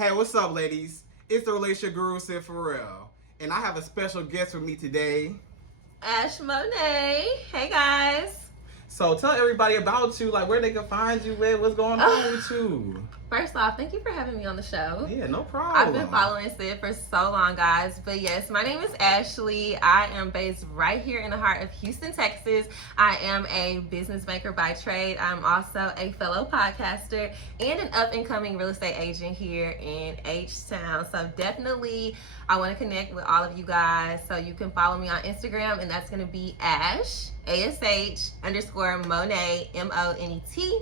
Hey, what's up, ladies? It's the relationship guru, Sydd Ferrell, and I have a special guest with me today. Ash Monet. Hey guys. So tell everybody about you, like where they can find you, what's going on with you. First off, thank you for having me on the show. Yeah, no problem. I've been following Sydd for so long, guys. But yes, my name is Ashley. I am based right here in the heart of Houston, Texas. I am a business banker by trade. I'm also a fellow podcaster and an up-and-coming real estate agent here in H-Town. So definitely, I want to connect with all of you guys. So you can follow me on Instagram, and that's going to be Ash, ASH_Monet, MONET.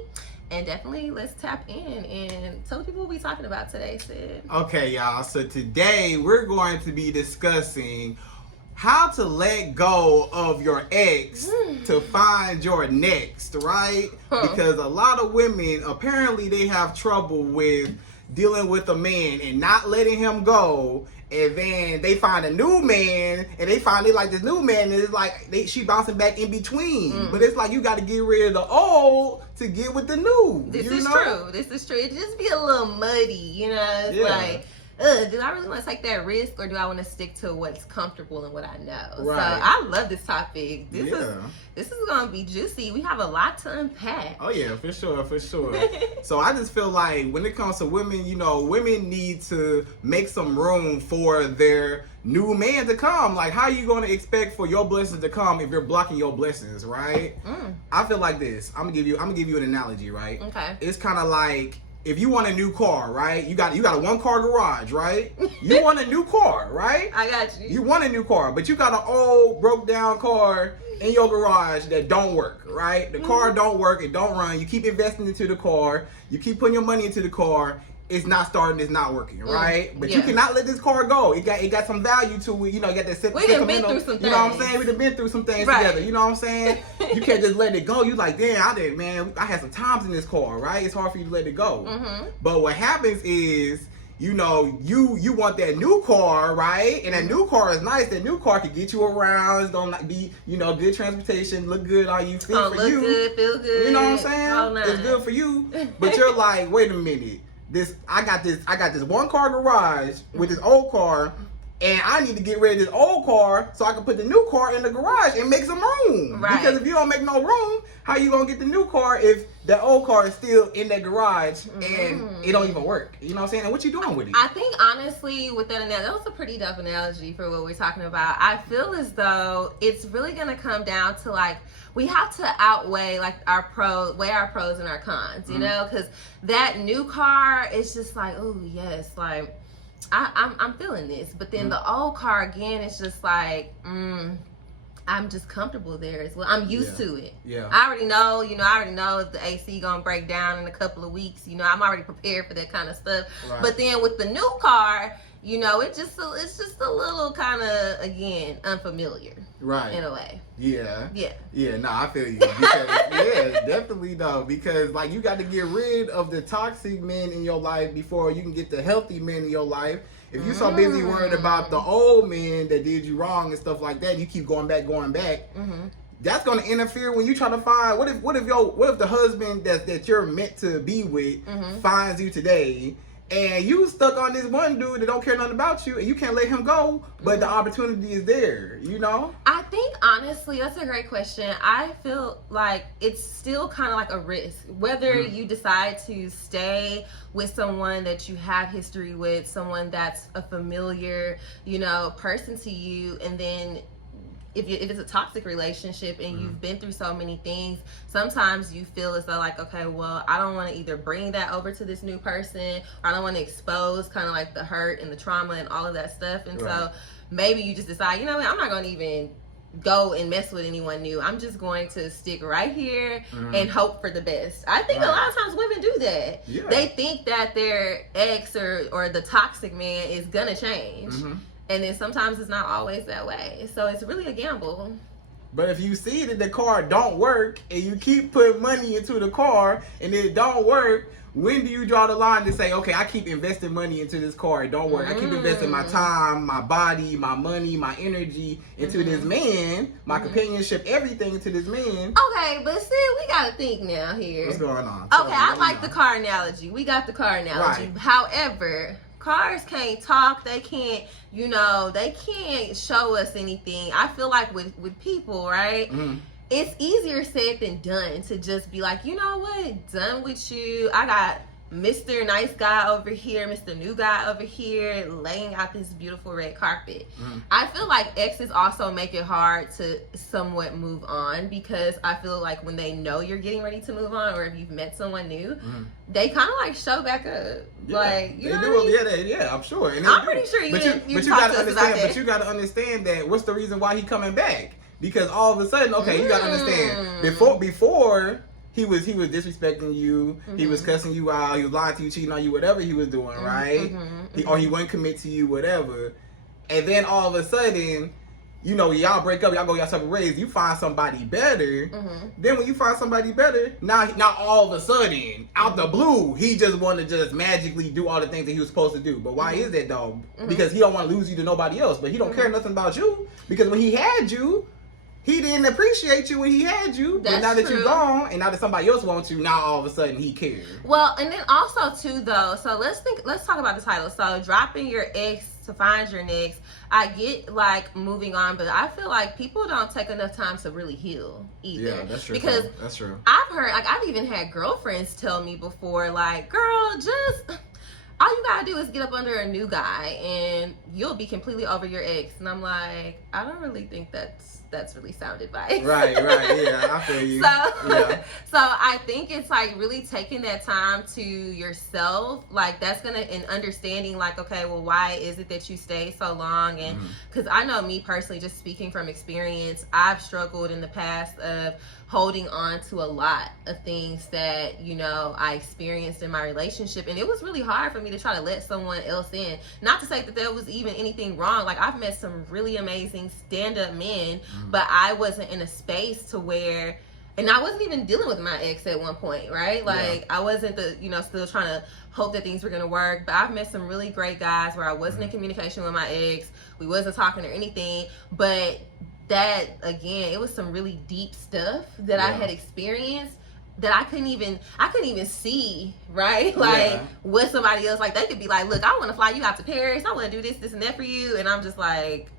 And definitely, let's tap in and tell people what we're talking about today, Sydd. Okay, y'all. So today, we're going to be discussing how to let go of your ex to find your next, right? Because a lot of women, apparently, they have trouble with dealing with a man and not letting him go. And then they find a new man, and they find it like this new man is like she bouncing back in between. But it's like you got to get rid of the old to get with the new. This is true. It just be a little muddy, you know. It's like, do I really want to take that risk, or do I want to stick to what's comfortable and what I know? Right. So I love this topic. This is gonna be juicy. We have a lot to unpack. Oh yeah, for sure. So I just feel like when it comes to women, women need to make some room for their new man to come. Like, how are you going to expect for your blessings to come if you're blocking your blessings, right? I feel like this. I'm gonna give you an analogy, right? Okay. It's kind of like, if you want a new car, right? You got a one-car garage, right? You want a new car, right? I got you. You want a new car, but you got an old, broke-down car in your garage that don't work, right? The car don't work, it don't run. You keep investing into the car. You keep putting your money into the car. It's not starting, it's not working, right? But you cannot let this car go. It got some value to it. You got that sentimental. We done been through some things. You know what I'm saying? We done been through some things together. You know what I'm saying? You can't just let it go. You like, damn, I had some times in this car, right? It's hard for you to let it go. But what happens is, you want that new car, right? And that new car is nice. That new car can get you around. It's gonna be, good transportation, look good on you, fit for you. Look good, feel good. You know what I'm saying? Oh, nice. It's good for you. But you're like, wait a minute. I got this one car garage with this old car, and I need to get rid of this old car so I can put the new car in the garage and make some room. Right. Because if you don't make no room, how you gonna get the new car if the old car is still in that garage and it don't even work? You know what I'm saying? And what you doing with it? I think honestly, with that analogy, that was a pretty dope analogy for what we're talking about. I feel as though it's really gonna come down to, like, we have to outweigh our pros and our cons, you know, because that new car is just like, oh yes, like I'm feeling this, but then the old car again, it's just like, I'm just comfortable there as well. I'm used to it. Yeah. I already know, if the AC gonna break down in a couple of weeks, I'm already prepared for that kind of stuff. Right. But then with the new car, it's just a little kind of, again, unfamiliar. Right. In a way. Yeah. Yeah. Yeah, no, I feel you. Because, definitely though. Because you got to get rid of the toxic men in your life before you can get the healthy men in your life. If you're so busy worried about the old men that did you wrong and stuff like that, you keep going back. That's gonna interfere when you try to find. What if the husband that you're meant to be with finds you today, and you stuck on this one dude that don't care nothing about you, and you can't let him go, but the opportunity is there, I think, honestly, that's a great question. I feel like it's still kind of like a risk. Whether you decide to stay with someone that you have history with, someone that's a familiar, person to you, and then if it's a toxic relationship and you've been through so many things, sometimes you feel as though, like, okay, well, I don't want to either bring that over to this new person, or I don't want to expose kind of like the hurt and the trauma and all of that stuff. And so maybe you just decide, what, I'm not going to even go and mess with anyone new. I'm just going to stick right here and hope for the best. I think a lot of times women do that. Yeah. They think that their ex or the toxic man is going to change. And then sometimes it's not always that way. So it's really a gamble. But if you see that the car don't work and you keep putting money into the car and it don't work, when do you draw the line to say, okay, I keep investing money into this car, it don't work. I keep investing my time, my body, my money, my energy into this man, my companionship, everything into this man. Okay, but see, we got to think now here. What's going on? Okay, I like the car analogy. We got the car analogy. Right. However, cars can't talk. They can't, they can't show us anything. I feel like with people, right? It's easier said than done to just be like, you know what, done with you. I got Mr. Nice Guy over here, Mr. New Guy over here, laying out this beautiful red carpet. I feel like exes also make it hard to somewhat move on, because I feel like when they know you're getting ready to move on, or if you've met someone new, they kind of like show back up. Yeah, like, you know do. What I mean? Yeah, I'm sure. And I'm pretty sure you gotta understand. But you gotta understand that what's the reason why he coming back? Because all of a sudden, okay, you gotta understand. Before he was disrespecting you, he was cussing you out, he was lying to you, cheating on you, whatever he was doing, right? Or he wouldn't commit to you, whatever. And then all of a sudden, y'all break up, y'all go y'all separate ways, you find somebody better. Then when you find somebody better, now all of a sudden, out the blue, he just want to just magically do all the things that he was supposed to do. But why is that, though? Because he don't want to lose you to nobody else, but he don't care nothing about you. Because when he had you, he didn't appreciate you when he had you. But now that you're gone, and now that somebody else wants you, now all of a sudden he cares. Well, and then also too, though, so let's talk about the title. So dropping your ex to find your next. I get like moving on, but I feel like people don't take enough time to really heal either. Yeah, that's true. Because that's true. I've heard, like, I've even had girlfriends tell me before, like, girl, just all you gotta do is get up under a new guy and you'll be completely over your ex. And I'm like, I don't really think that's really sound advice. Right, yeah, I feel you. So I think it's like really taking that time to yourself, like that's gonna, and understanding like, okay, well, why is it that you stay so long? And because I know me personally, just speaking from experience, I've struggled in the past of holding on to a lot of things that I experienced in my relationship, and it was really hard for me to try to let someone else in. Not to say that there was even anything wrong. Like, I've met some really amazing stand-up men, but I wasn't in a space to where, and I wasn't even dealing with my ex at one point, right? Like, I wasn't still trying to hope that things were gonna work. But I've met some really great guys where I wasn't in communication with my ex, we wasn't talking or anything, but that, again, it was some really deep stuff that I had experienced that I couldn't even see, right? Like, what somebody else, like, they could be like, look, I want to fly you out to Paris, I want to do this and that for you, and I'm just like,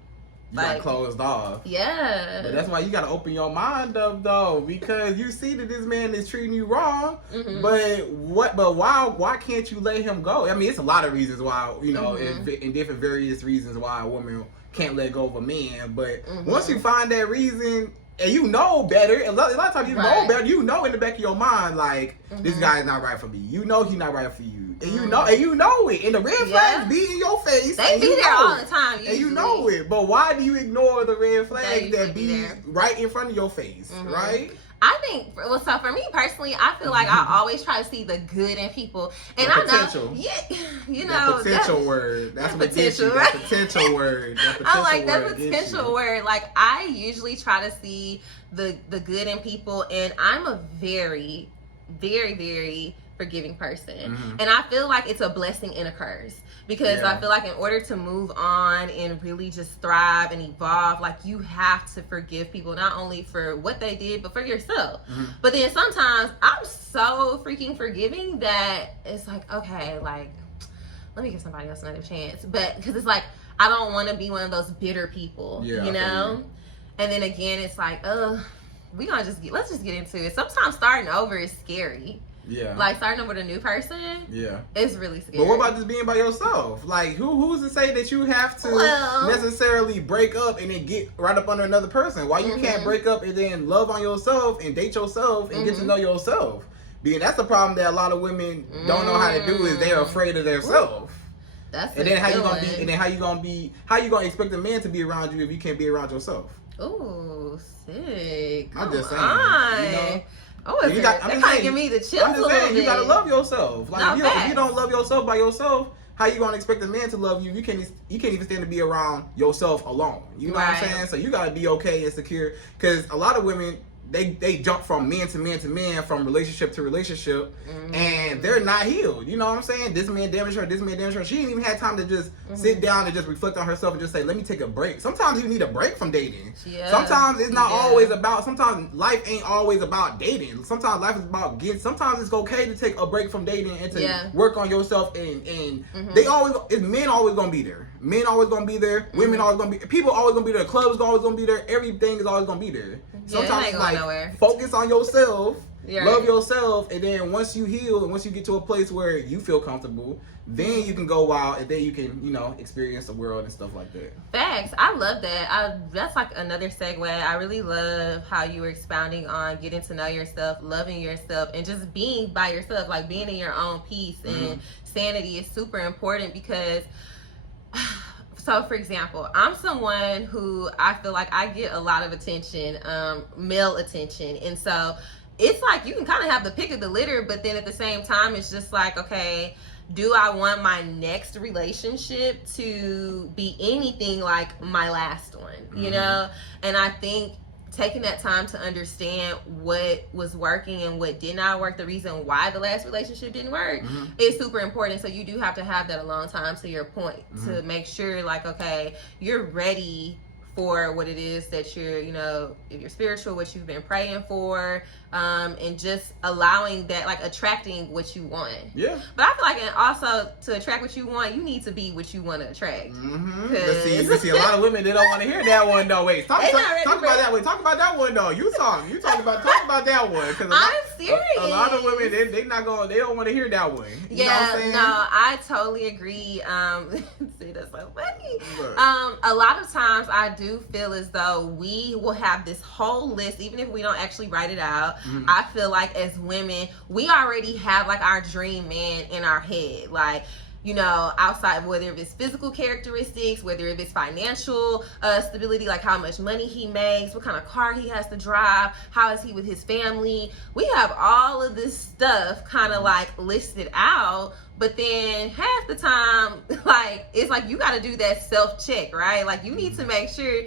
you got closed off. Yeah. But that's why you got to open your mind up, though, because you see that this man is treating you wrong. But why can't you let him go? I mean, it's a lot of reasons why, in different various reasons why a woman can't let go of a man. But once you find that reason, and you know better, a lot of times you know better, in the back of your mind, like, this guy is not right for me. You know he's not right for you. And you know it. And the red flags be in your face. They be there all the time, usually. And you know it. But why do you ignore the red flags that be right in front of your face, right? I think, well, so for me personally, I feel like I always try to see the good in people. And I know, that potential word. That's what potential, that potential word. I like that potential word. Like, I usually try to see the good in people, and I'm a very, very, very forgiving person. And I feel like it's a blessing and a curse. Because I feel like in order to move on and really just thrive and evolve, like, you have to forgive people, not only for what they did, but for yourself. But then sometimes I'm so freaking forgiving that it's like, okay, like, let me give somebody else another chance. But because it's like, I don't want to be one of those bitter people, And then again, it's like, let's just get into it. Sometimes starting over is scary. Yeah. Like, starting over with a new person. Yeah. It's really scary. But what about just being by yourself? Like, who's to say that you have to necessarily break up and then get right up under another person? Why you can't break up and then love on yourself and date yourself and get to know yourself? Being that's the problem that a lot of women don't know how to do, is they're afraid of themselves. That's and then how you gonna expect a man to be around you if you can't be around yourself? Oh, sick. I'm just saying. That kind of give me the chills. I'm just saying, you gotta love yourself. Like, if you don't love yourself by yourself, how you gonna expect a man to love you? You can't even stand to be around yourself alone. You know what I'm saying? So you gotta be okay and secure. Because a lot of women, they jump from man to man to man, from relationship to relationship, and they're not healed. You know what I'm saying? This man damaged her. This man damaged her. She didn't even have time to just sit down and just reflect on herself and just say, let me take a break. Sometimes you need a break from dating. Yeah. Sometimes it's not always about. Sometimes life ain't always about dating. Sometimes life is about getting. Sometimes it's okay to take a break from dating and to work on yourself. And they always. Men always gonna be there. Men always gonna be there. Women always gonna be. People always gonna be there. Clubs always gonna be there. Everything is always gonna be there. Sometimes it's like focus on yourself, love yourself, and then once you heal and once you get to a place where you feel comfortable, then you can go out and then you can, you know, experience the world and stuff like that. Facts. I love that. That's like another segue. I really love how you were expounding on getting to know yourself, loving yourself, and just being by yourself, like being in your own peace and sanity is super important because so, for example, I'm someone who I feel like I get a lot of attention, male attention. And so it's like you can kind of have the pick of the litter, but then at the same time, it's just like, okay, do I want my next relationship to be anything like my last one, you know? And I think taking that time to understand what was working and what did not work, the reason why the last relationship didn't work, is super important. So you do have to have that alone time, to your point, to make sure like, okay, you're ready for what it is that you're, you know, if you're spiritual, what you've been praying for, and just allowing that, like attracting what you want. Yeah. But I feel like, and also to attract what you want, you need to be what you want to attract. But see, a lot of women, they don't want to hear that one though. Wait, talk about that one. Talk about that one though. talk about that one. I'm serious. A lot of women, they don't want to hear that one. You know what I'm saying? No, I totally agree. See, that's so funny. A lot of times I do feel as though we will have this whole list, even if we don't actually write it out. I feel like as women, we already have like our dream man in our head. Like, you know, outside, whether it's physical characteristics, whether if it's financial stability, like how much money he makes, what kind of car he has to drive, how is he with his family. We have all of this stuff kind of like listed out, but then half the time, like, it's like you got to do that self-check, right? Like, you need to make sure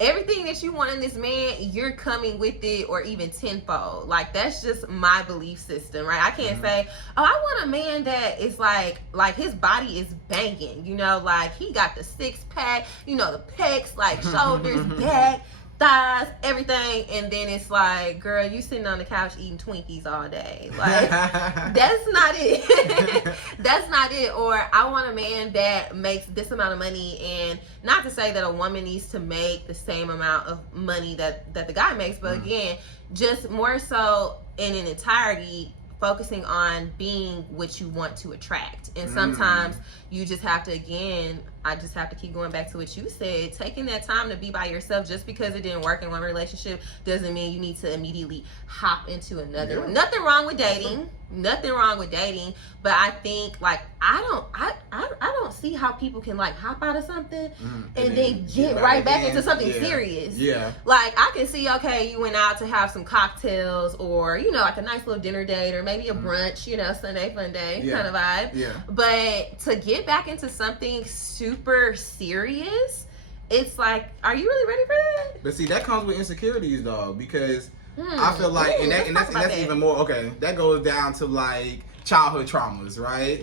everything that you want in this man, you're coming with it, or even tenfold. Like, that's just my belief system, right? I can't say, oh, I want a man that is like his body is banging, you know, like he got the six pack, you know, the pecs, like shoulders, back, thighs, everything, and then it's like, girl, you sitting on the couch eating Twinkies all day. Like, that's not it. That's not it. Or I want a man that makes this amount of money, and not to say that a woman needs to make the same amount of money that the guy makes, but again, just more so in an entirety, focusing on being what you want to attract. And sometimes you just have to, again, I just have to keep going back to what you said. Taking that time to be by yourself, just because it didn't work in one relationship doesn't mean you need to immediately hop into another one. Nothing wrong with dating. Nothing wrong with dating. But I think, like, I don't see how people can like hop out of something and then get right back into something serious. Yeah. Like, I can see, okay, you went out to have some cocktails, or, you know, like a nice little dinner date, or maybe a brunch, you know, Sunday fun day kind of vibe. Yeah. But to get back into something super serious, it's like, are you really ready for that? But see, that comes with insecurities though, because I feel like, and that's even more, okay, that goes down to like childhood traumas, right?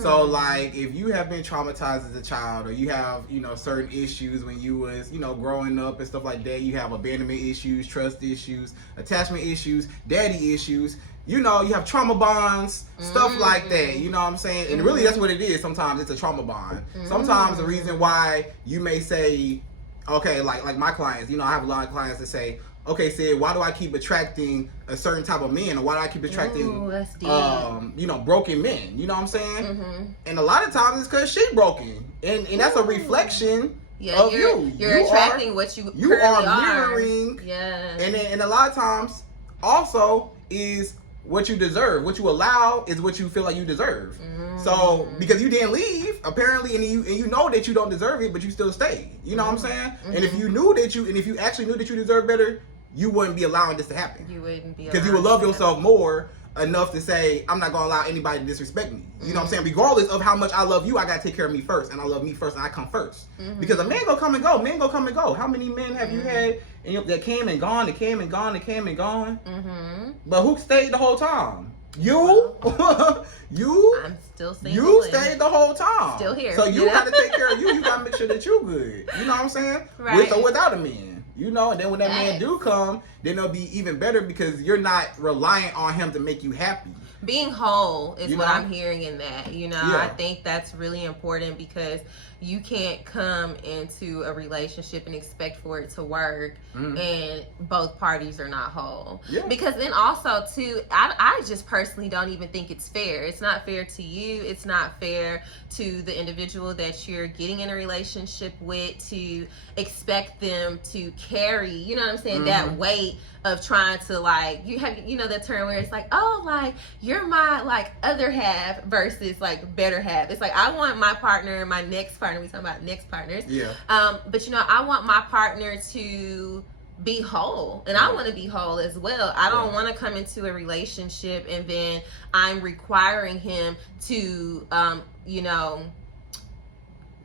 So like, if you have been traumatized as a child, or you have, you know, certain issues when you was, you know, growing up and stuff like that, you have abandonment issues, trust issues, attachment issues, daddy issues, you know, you have trauma bonds, stuff like that, you know what I'm saying? And really, that's what it is. Sometimes it's a trauma bond. Sometimes the reason why you may say, okay, like my clients, you know, I have a lot of clients that say, okay, Sydd, why do I keep attracting a certain type of men, or why do I keep attracting, you know, broken men? You know what I'm saying? And a lot of times it's because she broken, and that's a reflection of you. You're attracting what you are mirroring. Yeah. And a lot of times also is what you deserve. What you allow is what you feel like you deserve. So because you didn't leave apparently, and you know that you don't deserve it, but you still stayed. You know what I'm saying? And if you knew that if you actually knew that you deserve better, you wouldn't be allowing this to happen. You wouldn't be, because you would love yourself more enough to say, I'm not going to allow anybody to disrespect me. You know what I'm saying? Regardless of how much I love you, I got to take care of me first. And I love me first, and I come first. Because a man gonna come and go. Men gonna come and go. How many men have you had that came and gone, that came and gone, that came and gone? But who stayed the whole time? You? You? I'm still single. You stayed the whole time. Still here. So you got to take care of you. You got to make sure that you good. You know what I'm saying? Right. With or without a man. You know, and then when that man do come, then it'll be even better because you're not reliant on him to make you happy. Being whole is what know? I'm hearing in that. You know, I think that's really important because you can't come into a relationship and expect for it to work and both parties are not whole. Yeah. Because then also too, I just personally don't even think it's fair. It's not fair to you. It's not fair to the individual that you're getting in a relationship with to expect them to carry, you know what I'm saying, that weight of trying to like, you have, you know, that term where it's like, oh, like you're my like other half versus like better half. It's like, I want my partner, my next partner, we talking about next partners. Yeah. But you know, I want my partner to be whole and I want to be whole as well. I don't want to come into a relationship and then I'm requiring him to, you know,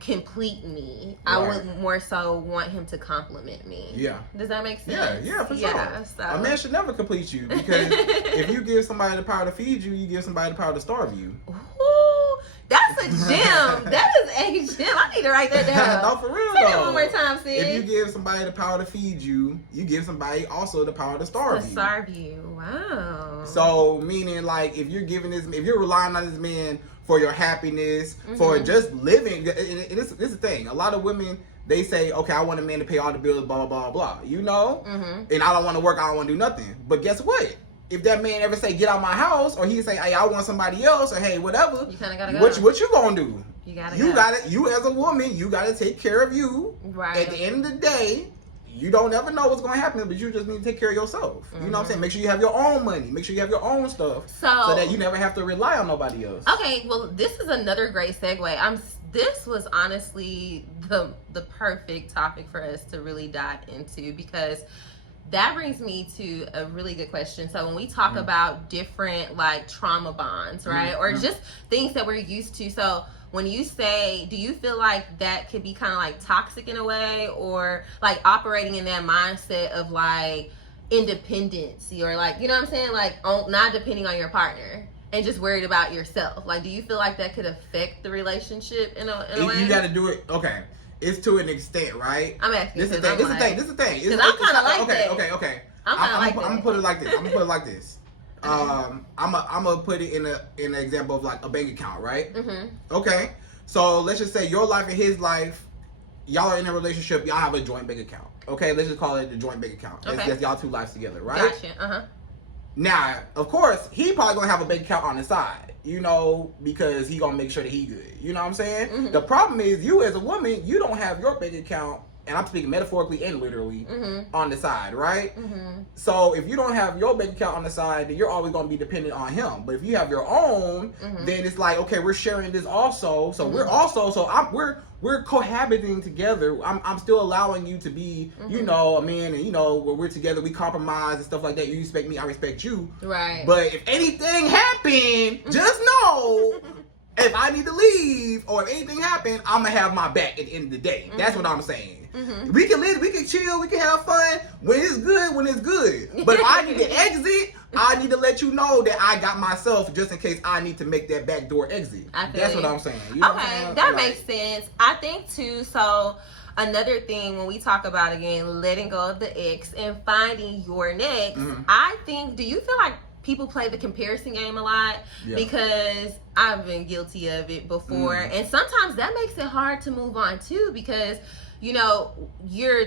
complete me. Right. I would more so want him to compliment me. Yeah. Does that make sense? Yeah, for sure. Yeah, so. A man should never complete you because if you give somebody the power to feed you, you give somebody the power to starve you. Ooh, that's a gem. That is a gem. I need to write that down. No, for real. Say that one more time, Sydd. If you give somebody the power to feed you, you give somebody also the power to starve you. To starve you. Wow. So meaning like if you're relying on this man for your happiness, for just living. And this is the thing. A lot of women, they say, okay, I want a man to pay all the bills, blah, blah, blah, blah. You know? And I don't want to work, I don't want to do nothing. But guess what? If that man ever say, get out my house, or he say, hey, I want somebody else, or hey, whatever. You kind of got to go. What you going to do? You got to You as a woman, you got to take care of you. Right. At the end of the day, you don't ever know what's going to happen, but you just need to take care of yourself. You know what I'm saying? Make sure you have your own money. Make sure you have your own stuff. So that you never have to rely on nobody else. Okay, well, this is another great segue. This was honestly the perfect topic for us to really dive into because that brings me to a really good question. So when we talk about different like trauma bonds, right? Or just things that we're used to. So when you say, do you feel like that could be kind of like toxic in a way or like operating in that mindset of like independency or like, you know what I'm saying? Like not depending on your partner and just worried about yourself. Like, do you feel like that could affect the relationship in a way? You got to do it. Okay. It's to an extent, right? I'm asking. This is the thing. Because I'm kind of like that. Okay. I'm gonna put it like this. I'm gonna put it in an example of like a bank account, right? Okay. So let's just say your life and his life, y'all are in a relationship. Y'all have a joint bank account. Okay. Let's just call it the joint bank account. That's y'all two lives together, right? Gotcha. Now, of course, he probably gonna have a bank account on the side, you know, because he gonna make sure that he good. You know what I'm saying? The problem is, you as a woman, you don't have your bank account, and I'm speaking metaphorically and literally, on the side, right? So if you don't have your bank account on the side, then you're always gonna be dependent on him. But if you have your own, then it's like, okay, we're sharing this also. So we're cohabiting together. I'm still allowing you to be, you know, a man, and you know, when we're together, we compromise and stuff like that. You respect me, I respect you. Right. But if anything happened, just know, if I need to leave or if anything happened, I'm gonna have my back at the end of the day. That's what I'm saying. We can live, we can chill, we can have fun when it's good. But if I need to exit, I need to let you know that I got myself just in case I need to make that backdoor exit. That's what I'm saying. You know okay, that makes sense. I think too, so another thing when we talk about, again, letting go of the ex and finding your next, I think, do you feel like people play the comparison game a lot? Because I've been guilty of it before. And sometimes that makes it hard to move on too, because you know, you're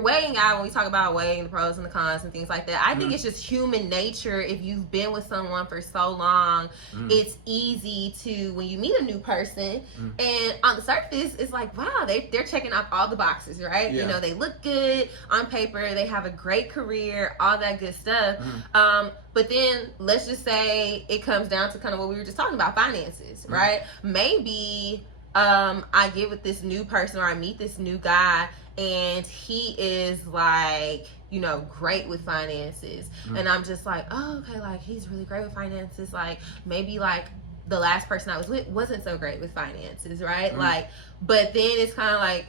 weighing out, when we talk about weighing the pros and the cons and things like that. I think it's just human nature. If you've been with someone for so long, it's easy to, when you meet a new person, and on the surface, it's like, wow, they're checking off all the boxes, right? You know, they look good on paper, they have a great career, all that good stuff. But then let's just say it comes down to kind of what we were just talking about, finances, right? Maybe I get with this new person or I meet this new guy and he is like, you know, great with finances. And I'm just like, oh, okay, like he's really great with finances. Like maybe like the last person I was with wasn't so great with finances, right? Like, but then it's kind of like,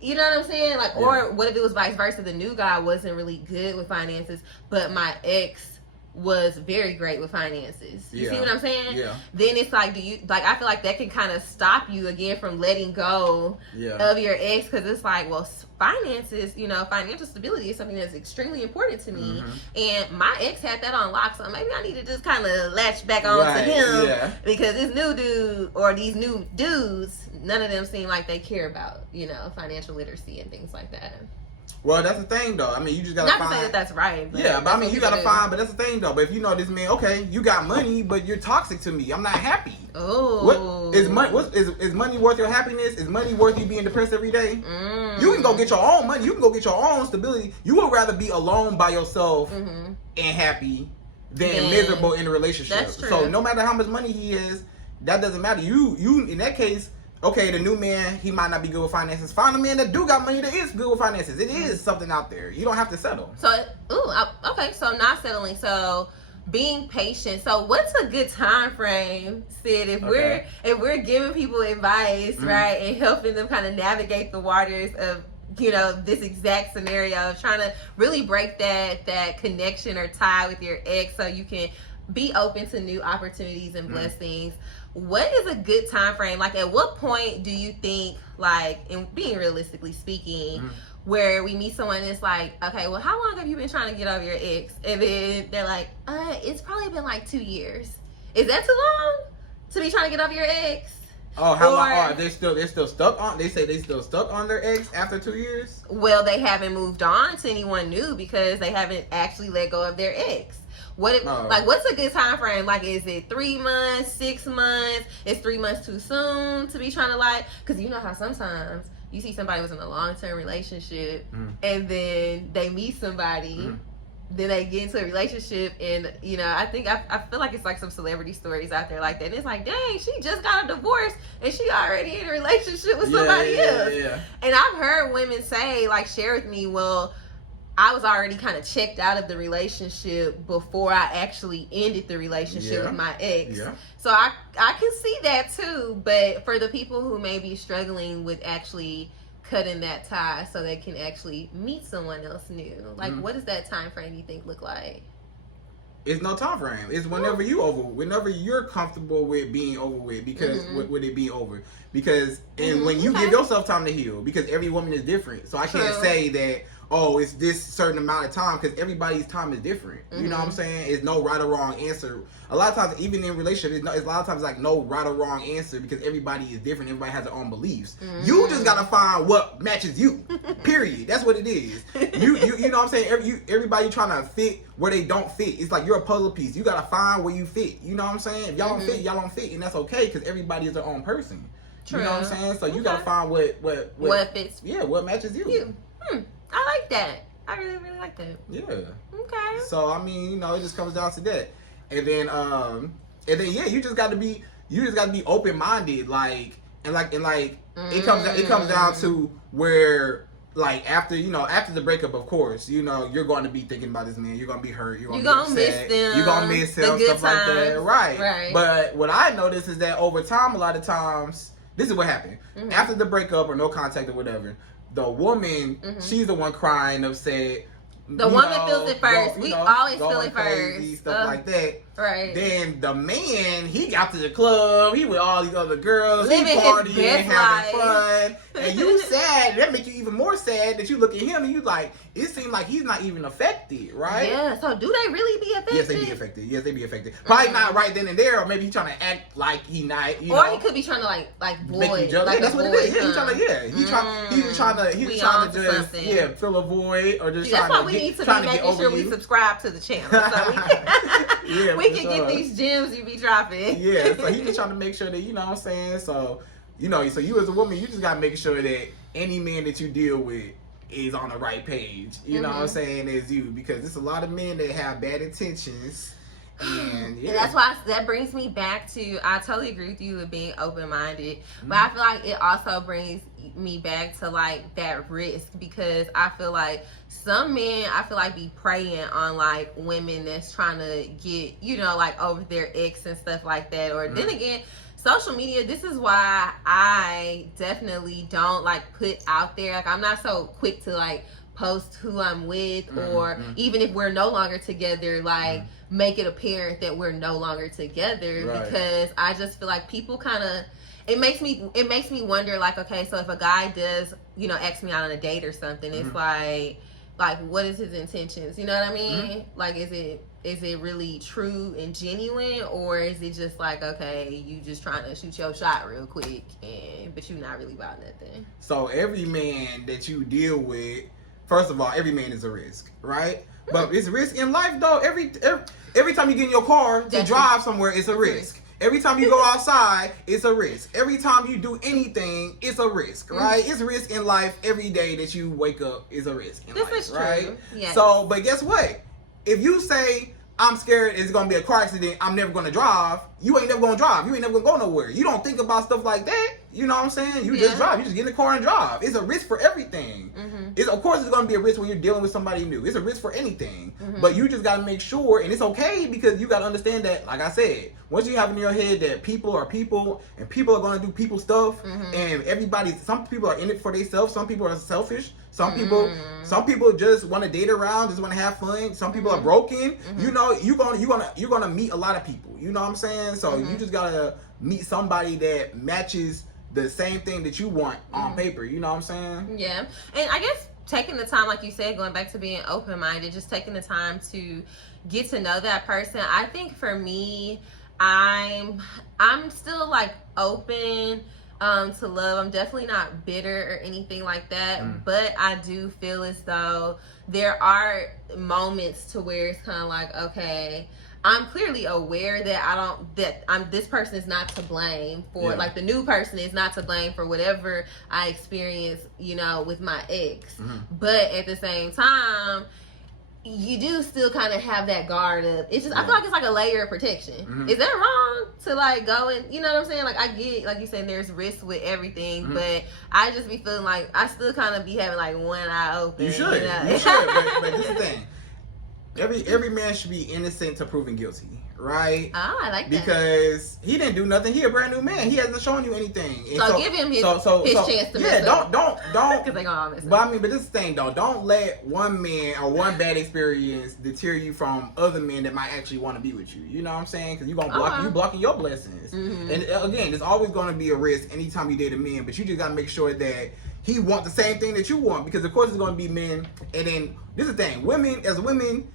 you know what I'm saying? Like, or what if it was vice versa? The new guy wasn't really good with finances, but my ex was very great with finances. You see what I'm saying? Yeah. Then it's like, do you like? I feel like that can kind of stop you again from letting go of your ex, because it's like, well, finances, you know, financial stability is something that's extremely important to me, and my ex had that on lock, so maybe I need to just kind of latch back on to him because this new dude or these new dudes, none of them seem like they care about, you know, financial literacy and things like that. Well, that's the thing, though. I mean, you just gotta find. Not to say that that's right. But I mean, you gotta find. But that's the thing, though. But if you know this man, okay, you got money, but you're toxic to me. I'm not happy. Oh. What is money? Is money worth your happiness? Is money worth you being depressed every day? You can go get your own money. You can go get your own stability. You would rather be alone by yourself and happy than miserable in a relationship. That's true. So no matter how much money he has, that doesn't matter. You in that case. Okay, the new man, he might not be good with finances. Find a man that do got money that is good with finances. It is something out there. You don't have to settle. So, okay, so not settling. So, being patient. So, what's a good time frame, Sid, if we're giving people advice, right, and helping them kind of navigate the waters of, you know, this exact scenario of trying to really break that connection or tie with your ex so you can be open to new opportunities and blessings. What is a good time frame? Like, at what point do you think, like, in being realistically speaking, where we meet someone that's like, okay, well, how long have you been trying to get over your ex? And then they're like, it's probably been like 2 years. Is that too long to be trying to get over your ex? Oh, how long are they still stuck on? They say they still stuck on their ex after 2 years? Well, they haven't moved on to anyone new because they haven't actually let go of their ex. Like, what's a good time frame? Like, is it 3 months, 6 months? Is 3 months too soon to be trying to, like, because you know how sometimes you see somebody was in a long-term relationship and then they meet somebody, then they get into a relationship, and, you know, I feel like it's like some celebrity stories out there like that. And it's like, dang, she just got a divorce and she already in a relationship with somebody else. Yeah. And I've heard women say, like, share with me, well, I was already kind of checked out of the relationship before I actually ended the relationship with my ex. Yeah. So I can see that too. But for the people who may be struggling with actually cutting that tie so they can actually meet someone else new, like what does that time frame you think look like? It's no time frame. It's whenever you're comfortable with being over with, because with it being over. Because when you give yourself time to heal, because every woman is different. So I can't say that, oh, it's this certain amount of time, because everybody's time is different. You know what I'm saying? It's no right or wrong answer. A lot of times, even in relationships, it's a lot of times like no right or wrong answer, because everybody is different. Everybody has their own beliefs. You just gotta find what matches you. Period. That's what it is. You know what I'm saying? Everybody trying to fit where they don't fit. It's like you're a puzzle piece. You gotta find where you fit. You know what I'm saying? If y'all don't fit, y'all don't fit, and that's okay, because everybody is their own person. True. You know what I'm saying? So you gotta find what fits. Yeah, what matches you. I like that. I really, really like that. Yeah. Okay. So I mean, you know, it just comes down to that, and then yeah, you just got to be open minded, it comes down to where, like, after the breakup, of course, you know, you're going to be thinking about this man. You're going to be hurt. You're going to miss them. You're going to miss him. Stuff like that. Right. But what I noticed is that over time, a lot of times, this is what happened after the breakup or no contact or whatever. The woman, she's the one crying, upset. The woman feels it first. We always feel it crazy, first. Stuff like that. Right. Then the man, he got to the club. He with all these other girls. Living he partying, his best having fun. And you sad. That make you even more sad that you look at him and you like, it seems like he's not even affected, right? Yeah. So do they really be affected? Yes, they be affected. Probably not right then and there, or maybe he's trying to act like he not. You or know, he could be trying to like make you jealous. like that's what it is. Yeah, he's trying to. He's trying to just fill a void, or just that's trying why to we need to be making sure we subscribe to the channel so we can get these gems you be dropping. Yeah, so he just trying to make sure that, you know what I'm saying. So you as a woman, you just gotta make sure that any man that you deal with is on the right page. You know what I'm saying, as you, because there's a lot of men that have bad intentions. And, and that's why that brings me back to, I totally agree with you with being open-minded, but I feel like it also brings me back to like that risk, because I feel like some men, I feel like, be preying on like women that's trying to get, you know, like over their ex and stuff like that. Or then again, social media, this is why I definitely don't like put out there, like I'm not so quick to like post who I'm with, or even if we're no longer together, like make it apparent that we're no longer together, because I just feel like people kind of, it makes me wonder, like, okay, so if a guy does, you know, ask me out on a date or something, it's like what is his intentions, you know what I mean? Like, is it really true and genuine, or is it just like, okay, you just trying to shoot your shot real quick, but you're not really about nothing? So every man that you deal with, first of all, every man is a risk, right? But it's a risk in life, though. Every time you get in your car to drive somewhere, it's a risk. Every time you go outside, it's a risk. Every time you do anything, it's a risk, right? It's a risk in life. Every day that you wake up is a risk in life, is right? true. Yes. So, but guess what? If you say, I'm scared it's going to be a car accident, I'm never going to drive, you ain't never going to drive. You ain't never going to go nowhere. You don't think about stuff like that. You know what I'm saying? You just drive. You just get in the car and drive. It's a risk for everything. Of course, it's going to be a risk when you're dealing with somebody new. It's a risk for anything. But you just got to make sure, and it's okay, because you got to understand that, like I said, once you have in your head that people are people, and people are going to do people stuff, and some people are in it for themselves, some people are selfish, some people just want to date around, just want to have fun, some people are broken. You know, you're gonna meet a lot of people. You know what I'm saying? So you just gotta meet somebody that matches the same thing that you want on paper. You know what I'm saying? Yeah. And I guess taking the time, like you said, going back to being open-minded, just taking the time to get to know that person. I think for me, I'm still like open to love. I'm definitely not bitter or anything like that, but I do feel as though there are moments to where it's kind of like, okay, I'm clearly aware that this person is not to blame for, like, the new person is not to blame for whatever I experienced, you know, with my ex. But at the same time, you do still kind of have that guard up. It's just, I feel like it's like a layer of protection. Is that wrong to like go and, you know what I'm saying? Like, I get, like you said, there's risk with everything, but I just be feeling like I still kind of be having like one eye open. You should. You should. But this is the thing. Every man should be innocent to proven guilty, right? Oh, I like that. Because he didn't do nothing. He a brand new man. He hasn't shown you anything. And so give him his chance to mess up. Don't. Because they gonna mess up. But this is the thing, though. Don't let one man or one bad experience deter you from other men that might actually want to be with you. You know what I'm saying? Because you blocking your blessings. And again, there's always going to be a risk anytime you date a man. But you just got to make sure that he want the same thing that you want. Because of course, it's going to be men. And then this is the thing. Women.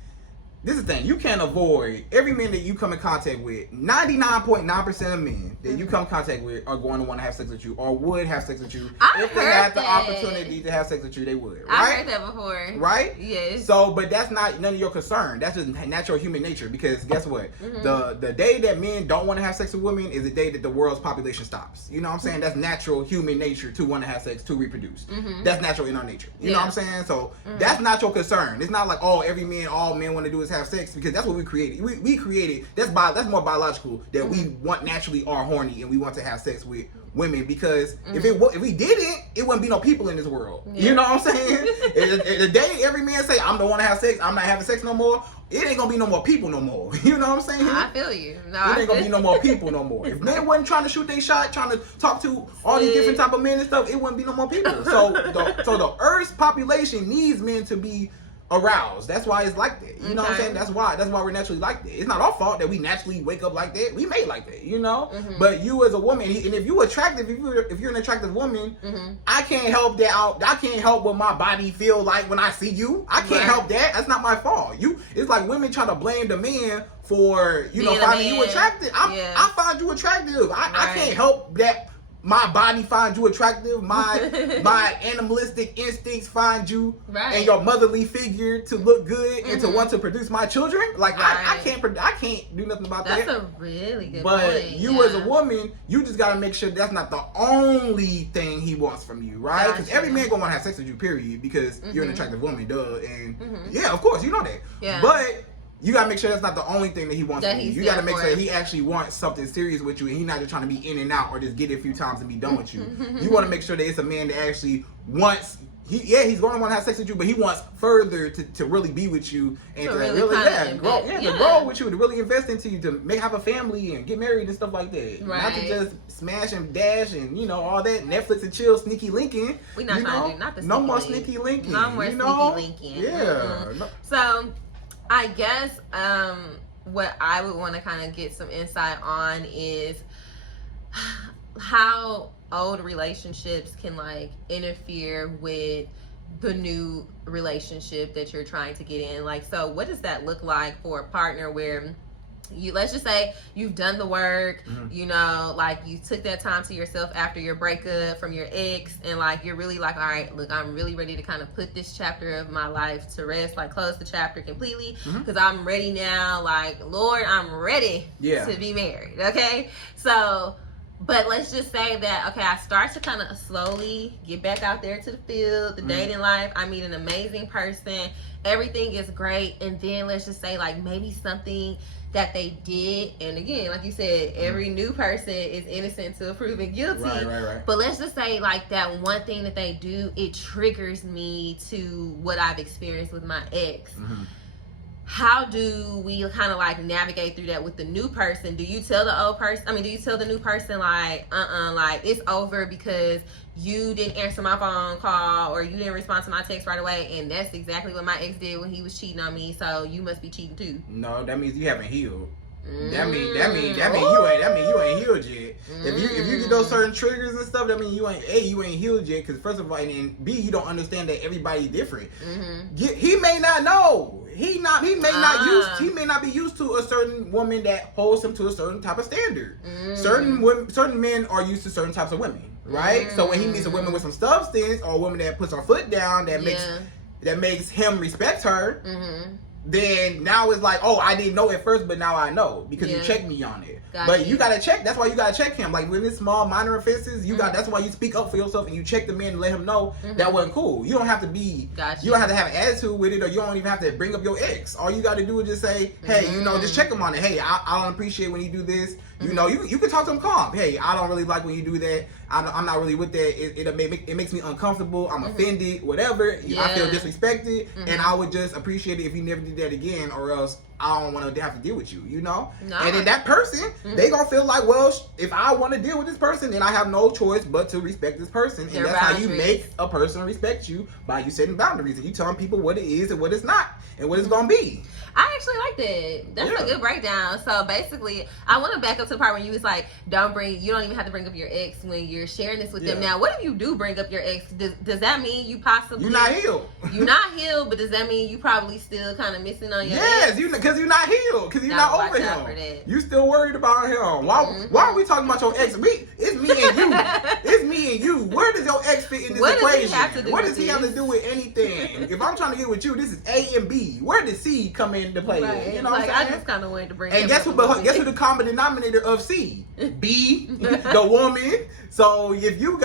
This is the thing, you can't avoid every man that you come in contact with. 99.9% of men that you come in contact with are going to want to have sex with you, or would have sex with you. If they had the opportunity to have sex with you, they would. Right? I heard that before. Right? Yes. So, but that's not none of your concern. That's just natural human nature. Because guess what? The day that men don't want to have sex with women is the day that the world's population stops. You know what I'm saying? That's natural human nature to want to have sex, to reproduce. That's natural in our nature. You know what I'm saying? So that's not your concern. It's not like, oh, all men want to do is have sex, because that's what we created. We created, that's more biological, that we want naturally are horny and we want to have sex with women, because if we didn't, it wouldn't be no people in this world. You know what I'm saying? The day every man say, I'm the one to have sex, I'm not having sex no more, it ain't gonna be no more people no more. You know what I'm saying? I feel you. It ain't gonna be no more people no more. If men wasn't trying to shoot their shot, trying to talk to all these different type of men and stuff, it wouldn't be no more people. So the Earth's population needs men to be aroused. That's why it's like that. You know what I'm saying? That's why we're naturally like that. It's not our fault that we naturally wake up like that. We made like that, you know? But you as a woman, and if you're attractive, if you're an attractive woman, I can't help that. I can't help what my body feel like when I see you. I can't help that. That's not my fault. It's like women try to blame the man for, finding you attractive. I find you attractive. I can't help that. My body finds you attractive. My animalistic instincts find you and your motherly figure to look good and to want to produce my children. Like I can't do nothing about that. That's a really good point. But you as a woman, you just gotta make sure that's not the only thing he wants from you, right? Because every man gonna want to have sex with you, period. Because you're an attractive woman, duh. And yeah, of course, you know that. Yeah. But you gotta make sure that's not the only thing that he wants from you. You gotta make sure that he it. actually wants something serious with you, and he's not just trying to be in and out or just get it a few times and be done with you. You want to make sure that it's a man that actually wants. He's going to want to have sex with you, but he wants further to really be with you and to really grow with you, to really invest into you, to have a family and get married and stuff like that. Right. Not to just smash and dash and all that Netflix and chill, sneaky linking. We not trying to do not the no more link. sneaky linking. No more sneaky linking. Yeah. No. So, I guess what I would want to kind of get some insight on is how old relationships can like interfere with the new relationship that you're trying to get in. Like, so what does that look like for a partner where let's just say you've done the work, like you took that time to yourself after your breakup from your ex, and like you're really like, all right, look, I'm really ready to kind of put this chapter of my life to rest, like close the chapter completely, because I'm ready now. Like, Lord, I'm ready to be married. Okay, so. But let's just say that, okay, I start to kind of slowly get back out there to the field, the dating life. I meet an amazing person. Everything is great. And then let's just say, like, maybe something that they did. And again, like you said, every new person is innocent until proven guilty. Right. But let's just say, like, that one thing that they do, it triggers me to what I've experienced with my ex. How do we kind of like navigate through that with the new person? Do you tell the old person, do you tell the new person like, like it's over because you didn't answer my phone call or you didn't respond to my text right away, and that's exactly what my ex did when he was cheating on me, so you must be cheating too? No, that means you haven't healed. That mean you ain't healed yet. If you get those certain triggers and stuff, that mean you ain't healed yet. Because first of all, and then B, you don't understand that everybody's different. He may not know. He may not be used to a certain woman that holds him to a certain type of standard. Certain men are used to certain types of women, right? So when he meets a woman with some substance or a woman that puts her foot down, that makes him respect her. Then now it's like, oh, I didn't know at first, but now I know because you checked me on it. But you gotta check. That's why you gotta check him. Like when it's small, minor offenses, that's why you speak up for yourself and you check the man and let him know that wasn't cool. You don't have to be. You don't have to have an attitude with it, or you don't even have to bring up your ex. All you gotta do is just say, hey, just check him on it. Hey, I don't appreciate when you do this. You can talk to him calm. Hey, I don't really like when you do that. I'm not really with that. It makes me uncomfortable. I'm offended. Whatever. I feel disrespected, and I would just appreciate it if you never did that again, or else I don't want to have to deal with you. No. And then that person, they gonna feel like, well, if I want to deal with this person, then I have no choice but to respect this person, and that's how you make a person respect you, by you setting boundaries and you telling people what it is and what it's not and what it's gonna be. I actually like that. That's a good breakdown. So basically, I want to back up to the part where you was like, you don't even have to bring up your ex when you're sharing this with them. Now, what if you do bring up your ex? Does that mean you possibly... You're not healed. You're not healed, but does that mean you probably still kind of missing on your ex? Yes, because you're not healed. Because you're not over him. You still worried about him. Why are we talking about your ex? It's me and you. It's me and you. Where does your ex fit in this equation? What does he have to do with anything? If I'm trying to get with you, this is A and B. Where does C come into play? Right. You know what I'm saying? I just kind of wanted to bring. And guess who the common denominator of C? B, the woman. So if you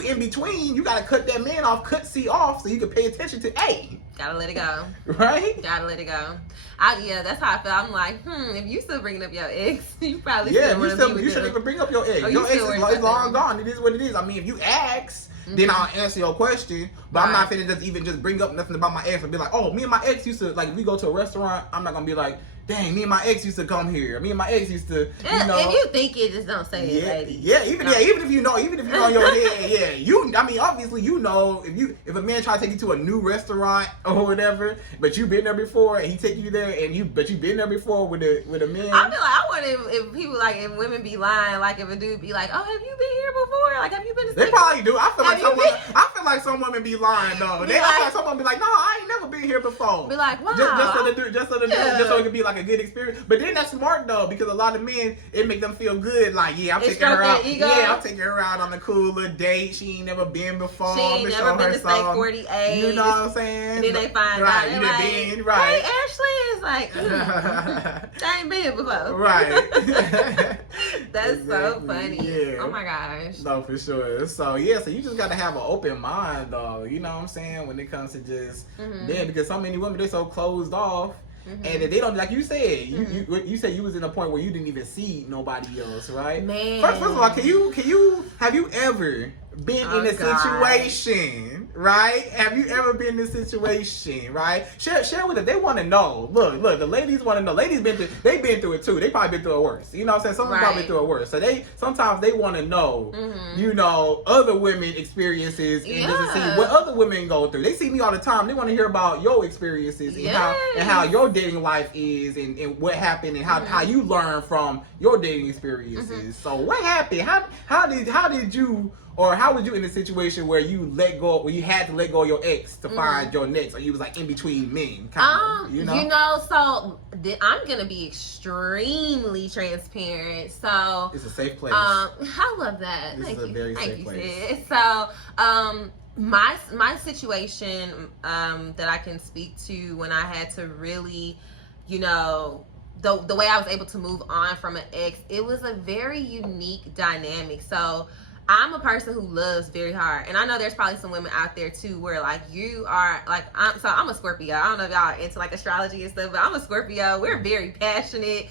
in between, you gotta cut that man off, cut C off, so you can pay attention to A. Gotta let it go. Right? Gotta let it go. That's how I feel. I'm like, if you still bringing up your ex, you probably you shouldn't even bring up your ex. Your ex is long gone. It is what it is. I mean, if you ask, then I'll answer your question. But I'm not finna just bring up nothing about my ex and be like, oh, me and my ex used to, like, if we go to a restaurant, I'm not gonna be like, dang, me and my ex used to come here. Me and my ex used to, If you think it, just don't say it, lady. Even if you know in your head, obviously if a man try to take you to a new restaurant or whatever, but you've been there before and he take you there but you've been there before with a man. I feel like I wonder if people, like, if women be lying, like if a dude be like, oh, have you been here before? Like, have you been to They probably do. I feel like some women be lying though. I feel like some women be like, no, I ain't never been here before. Be like, wow. Just so it can be like a good experience. But then that's smart though, because a lot of men, it make them feel good. Like, I'm taking her out. I'm taking her out on a cool little date. She ain't never been before. She ain't never been to State 48. You know what I'm saying? And then they find out. You done been, right? Hey, Ashley is like, I ain't been before. Right. That's so funny. Yeah. Oh my gosh. No, for sure. So you just gotta have an open mind though. You know what I'm saying? When it comes to just because so many women, they're so closed off. and if they don't, like you said, you said you was in a point where you didn't even see nobody else, right? Man. First of all, have you ever been in a situation, right? Have you ever been in a situation, right? Share with us. They want to know. Look, the ladies want to know. Ladies they've been through it too. They probably been through it worse. You know what I'm saying? Some of them probably been through it worse. So sometimes they want to know, other women experiences and just to see what other women go through. They see me all the time. They want to hear about your experiences and how your dating life is and what happened and how you learn from your dating experiences. So what happened? How did you, or how was you in a situation where you had to let go of your ex to find your next, or you was like in between men, kind of, so I'm gonna be extremely transparent. So it's a safe place. I love that. This Thank is a you. very Thank safe you, place. Sid. So, my situation that I can speak to when I had to really, the way I was able to move on from an ex, it was a very unique dynamic. So I'm a person who loves very hard, and I know there's probably some women out there too where like you are like I'm a Scorpio. I don't know if y'all are into like astrology and stuff, but I'm a Scorpio. We're very passionate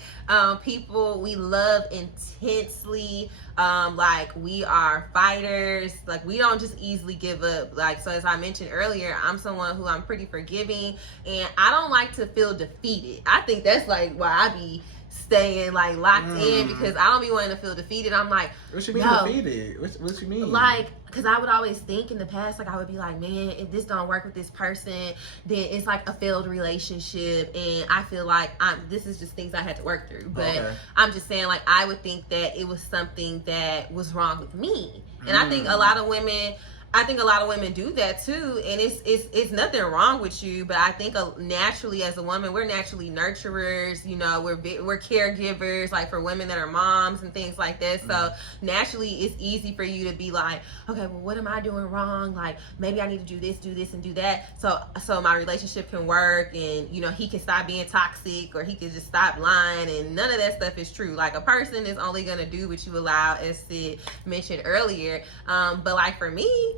people. We love intensely. Like we are fighters. Like we don't just easily give up. Like, so as I mentioned earlier, I'm someone who I'm pretty forgiving, and I don't like to feel defeated. I think that's like why I be staying like locked in, because I don't be wanting to feel defeated. I'm like, what you mean defeated? What you mean? Like, because I would always think in the past, like I would be like, man, if this don't work with this person, then it's like a failed relationship, and I feel like this is just things I had to work through. But I'm just saying, like, I would think that it was something that was wrong with me, and I think a lot of women do that too, and it's nothing wrong with you, but I think naturally as a woman, we're naturally nurturers, we're caregivers, like for women that are moms and things like that. So naturally it's easy for you to be like, okay, well, what am I doing wrong? Like maybe I need to do this and do that, so my relationship can work, and he can stop being toxic, or he can just stop lying, and none of that stuff is true. Like a person is only gonna do what you allow, as Sydd mentioned earlier. But like for me,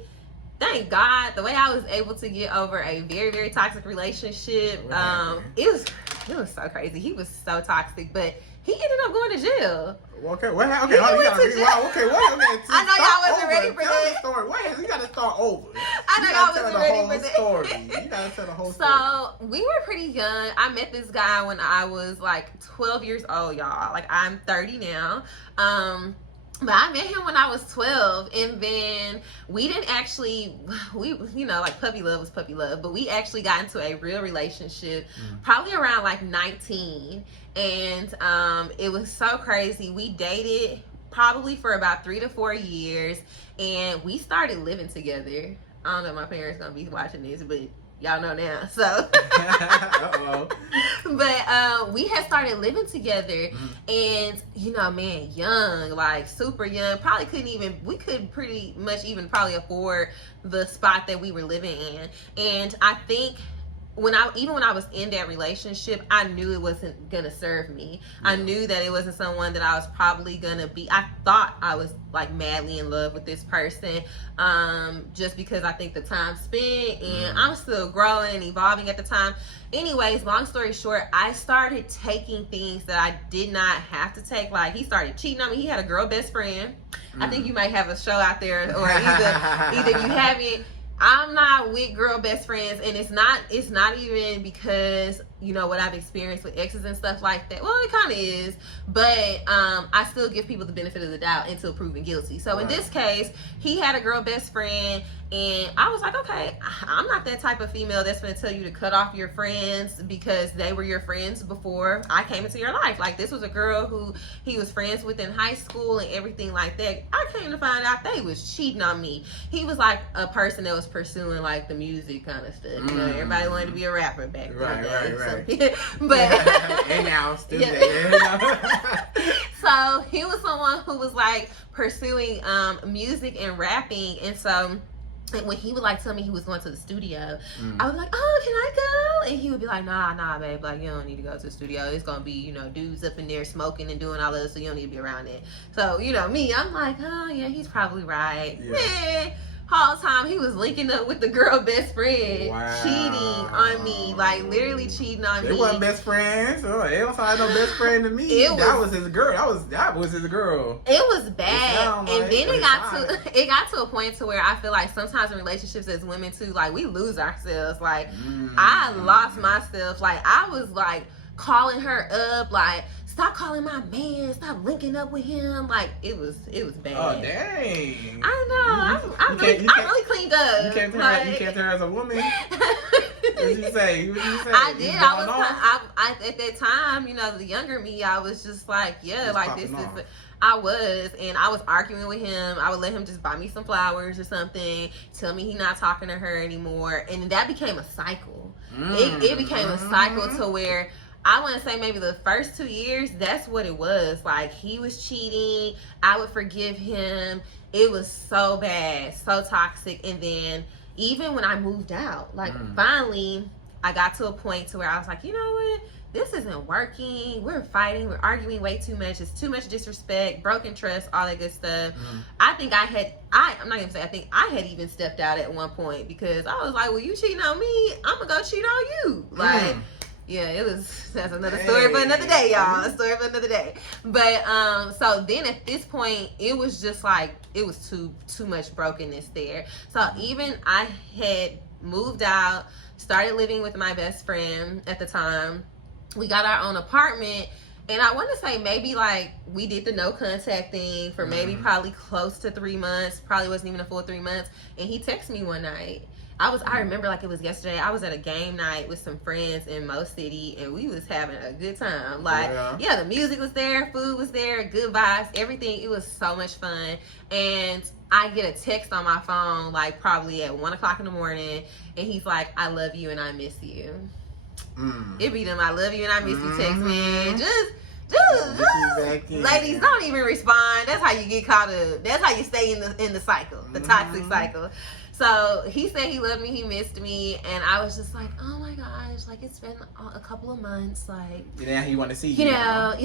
thank God, the way I was able to get over a very, very toxic relationship, it was so crazy. He was so toxic, but he ended up going to jail. Okay, what happened? Okay, hold on. I know y'all wasn't ready for that. Story. Wait, you gotta start over. I know y'all wasn't ready for that. Story. You gotta tell the whole story. So we were pretty young. I met this guy when I was like 12 years old, y'all. Like I'm 30 now. But I met him when I was 12, and then we didn't actually, like puppy love was puppy love, but we actually got into a real relationship probably around like 19, and it was so crazy. We dated probably for about 3 to 4 years, and we started living together. I don't know if my parents gonna be watching this, but y'all know now. So but we had started living together, and man, young, like super young, we couldn't pretty much even probably afford the spot that we were living in. And I think when I was in that relationship, I knew it wasn't gonna serve me. I knew that it wasn't someone that I was probably gonna be. I thought I was like madly in love with this person, just because I think the time spent, and I'm still growing and evolving at the time. Anyways, long story short, I started taking things that I did not have to take. Like he started cheating on me. He had a girl best friend. I think you might have a show out there, or either you haven't. I'm not with girl best friends, and it's not even because what I've experienced with exes and stuff like that. Well, it kind of is, but I still give people the benefit of the doubt until proven guilty. So in this case, he had a girl best friend, and I was like, okay, I'm not that type of female that's going to tell you to cut off your friends because they were your friends before I came into your life. Like this was a girl who he was friends with in high school and everything like that. I came to find out they was cheating on me. He was like a person that was pursuing like the music kind of stuff. Everybody wanted to be a rapper back then. Right. But and now still there. So he was someone who was like pursuing music and rapping, and so when he would like tell me he was going to the studio, I would be like, oh, can I go? And he would be like, nah, babe, like you don't need to go to the studio. It's gonna be, dudes up in there smoking and doing all this, so you don't need to be around it. So, me, I'm like, oh yeah, he's probably right. whole time he was linking up with the girl best friend, Wow. cheating on me, like literally cheating on me. They wasn't best friends. Oh, they don't sound like no best friend to me. That was his girl. That was his girl. It was bad, and then it got to a point to where I feel like sometimes in relationships as women too, like we lose ourselves. Like I lost myself. Like I was like calling her up, like stop calling my man, stop linking up with him. Like it was bad. Oh dang! I know. I really cleaned up. You can't tell her as a woman. What did you say? I did. I at that time, you know, the younger me, I was just like, yeah, like this is. I was, and I was arguing with him. I would let him just buy me some flowers or something, tell me he's not talking to her anymore, and that became a cycle. It became a cycle to where I want to say maybe the first 2 years, that's what it was. Like, he was cheating. I would forgive him. It was so bad, so toxic. And then even when I moved out, like finally, I got to a point to where I was like, you know what? This isn't working. We're fighting. We're arguing way too much. It's too much disrespect, broken trust, all that good stuff. I think I'm not going to say I think I had even stepped out at one point because I was like, well, you cheating on me, I'm going to go cheat on you. Like, yeah, that's another story for another day, y'all. A story for another day. But so then at this point, it was just like it was too much brokenness there. So even I had moved out, started living with my best friend at the time. We got our own apartment, and I want to say maybe like we did the no contact thing for maybe probably close to 3 months. Probably wasn't even a full 3 months. And he texted me one night. I remember like it was yesterday. I was at a game night with some friends in Mo City, and we was having a good time. Like, yeah, the music was there, food was there, good vibes, everything. It was so much fun. And I get a text on my phone, like probably at 1 o'clock in the morning, and he's like, I love you and I miss you. It be them I love you and I miss you text, man. Just ladies, don't even respond. That's how you get caught up. That's how you stay in the cycle, the toxic cycle. So he said he loved me, he missed me, and I was just like, oh my gosh, like it's been a couple of months, like. Yeah, he want to see you. You know,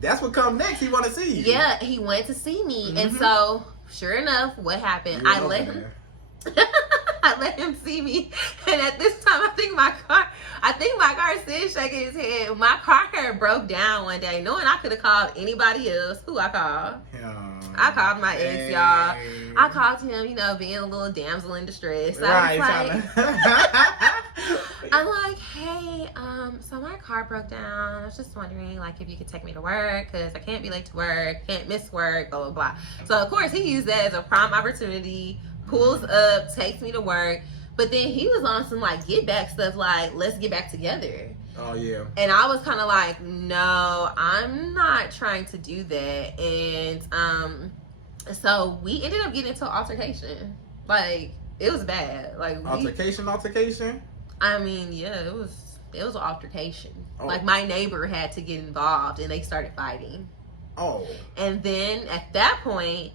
that's what comes next. He want to see you. Yeah, he went to see me, and so sure enough, what happened? I let him. I let him see me, and at this time, I think my car Sydd shaking his head. My car had broke down one day, knowing I could have called anybody else. Who I called? I called my ex, y'all. I called him, you know, being a little damsel in distress. So right, I'm like, hey, so my car broke down. I was just wondering, like, if you could take me to work, because I can't be late to work, can't miss work, blah, blah, blah. So, of course, he used that as a prime opportunity, pulls up, takes me to work. But then he was on some, like, get back stuff, like, let's get back together. Oh, yeah. And I was kind of like, no, I'm not trying to do that. And so we ended up getting into an altercation. Like, it was bad. Like altercation? I mean, yeah, it was an altercation. Oh. Like, my neighbor had to get involved, and they started fighting. Oh. And then at that point,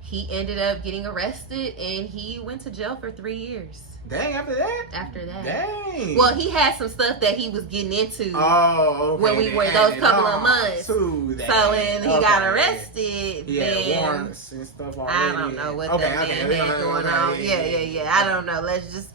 he ended up getting arrested, and he went to jail for 3 years. Dang, after that? After that. Dang. Well, he had some stuff that he was getting into okay, when we were those couple of months. So when he got arrested, then warrants and stuff already. I don't know what that man had going on. Yeah. I don't know. Let's just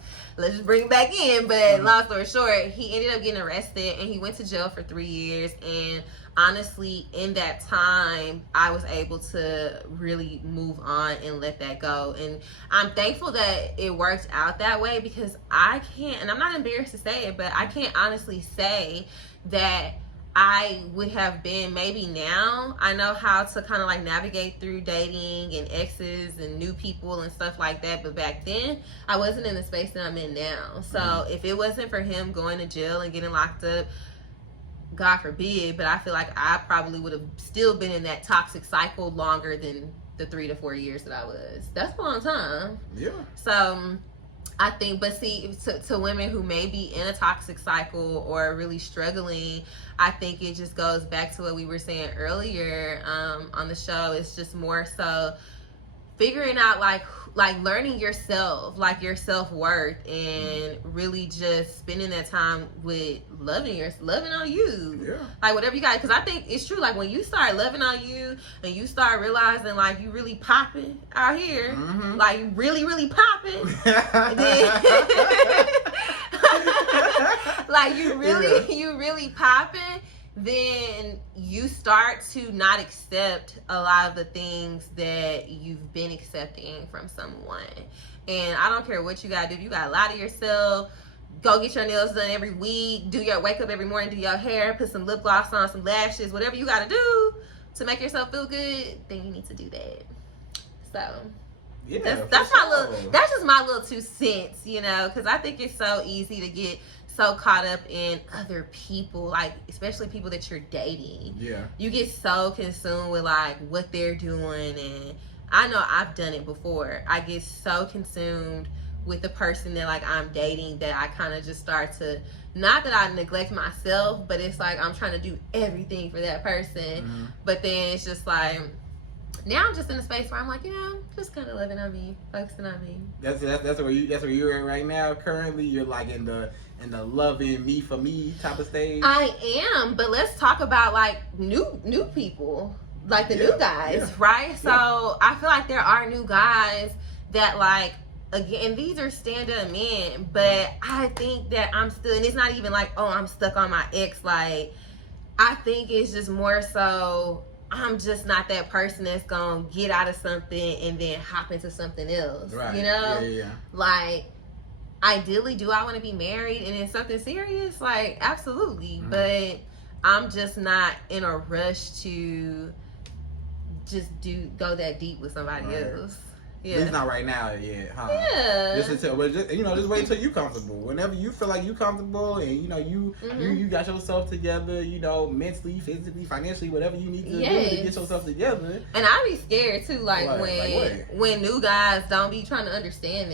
bring it back in. But long story short, he ended up getting arrested, and he went to jail for 3 years. And honestly, in that time, I was able to really move on and let that go. And I'm thankful that it worked out that way, because I can't, and I'm not embarrassed to say it, but I can't honestly say that I would have been, maybe now I know how to kind of like navigate through dating and exes and new people and stuff like that. But back then, I wasn't in the space that I'm in now. So if it wasn't for him going to jail and getting locked up, God forbid, but I feel like I probably would have still been in that toxic cycle longer than the 3 to 4 years that I was. That's a long time. Yeah. So I think, but see, to women who may be in a toxic cycle or really struggling, I think it just goes back to what we were saying earlier on the show. It's just more so figuring out like learning yourself, like your self-worth, and really just spending that time with loving on you. Yeah. Like whatever you got, because I think it's true, like when you start loving on you and you start realizing like you really popping out here, like really popping, then like you really popping, then you start to not accept a lot of the things that you've been accepting from someone. And I don't care what you gotta do. If you gotta lie to yourself, go get your nails done every week, wake up every morning, do your hair, put some lip gloss on, some lashes, whatever you gotta do to make yourself feel good, then you need to do that. So yeah, that's just my little 2 cents, you know, because I think it's so easy to get so caught up in other people, like especially people that you're dating. Yeah. You get so consumed with like what they're doing, and I know I've done it before. I get so consumed with the person that like I'm dating that I kind of just start to, not that I neglect myself, but it's like I'm trying to do everything for that person. But then it's just like, now I'm just in a space where I'm like, you know, just kind of living on me, focusing on me. That's where you're at right now. Currently, you're like in the loving me for me type of stage. I am, but let's talk about like new people, like the new guys, right? So I feel like there are new guys that like, again, these are stand-up men, but I think that I'm still, and it's not even like, oh, I'm stuck on my ex. Like, I think it's just more so, I'm just not that person that's gonna get out of something and then hop into something else. Right. You know? Yeah. Like, ideally, do I want to be married and in something serious? Like, absolutely. But I'm just not in a rush to just go that deep with somebody else. Yeah. At least not right now, huh? Yeah. Just wait until you comfortable. Whenever you feel like you comfortable and you got yourself together, mentally, physically, financially, whatever you need to do to get yourself together. And I be scared too, when new guys don't be trying to understand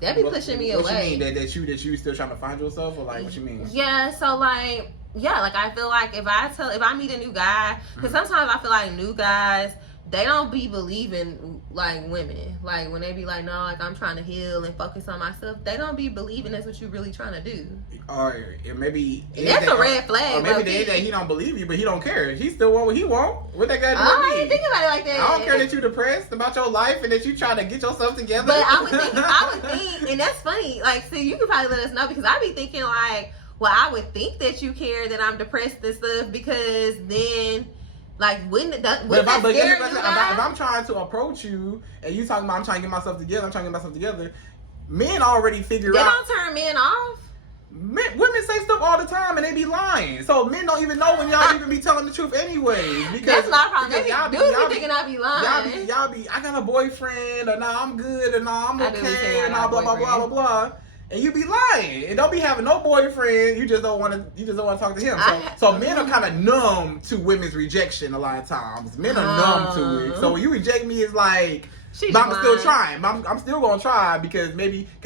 that be pushing me away. What you mean that you still trying to find yourself, or like what you mean? Yeah. So like I feel like if I meet a new guy, because sometimes I feel like new guys, they don't be believing like women. Like when they be like, no, like I'm trying to heal and focus on myself, they don't be believing that's what you really trying to do. Or maybe that's a red flag. Or maybe they that he don't believe you, but he don't care. He still want what he want. What that got to do with I me? didn't think about it like that. I don't care that you depressed about your life and that you trying to get yourself together. But I would think, and that's funny. Like, see, you can probably let us know, because I be thinking like, well, I would think that you care that I'm depressed and stuff, because then. Like, if I'm trying to approach you and you talking about I'm trying to get myself together, men already figure out. They don't turn men off. Women say stuff all the time and they be lying. So men don't even know when y'all even be telling the truth anyways. Because that's not a problem. Y'all be thinking I be lying. Y'all be, I got a boyfriend, or nah, I'm good, or nah, I'm okay, and nah, blah, blah, blah, blah, blah. And you be lying, and don't be having no boyfriend. You just don't want to talk to him. So men are kind of numb to women's rejection a lot of times. Men are numb to it. So when you reject me, it's like, but I'm still trying. I'm still gonna try, because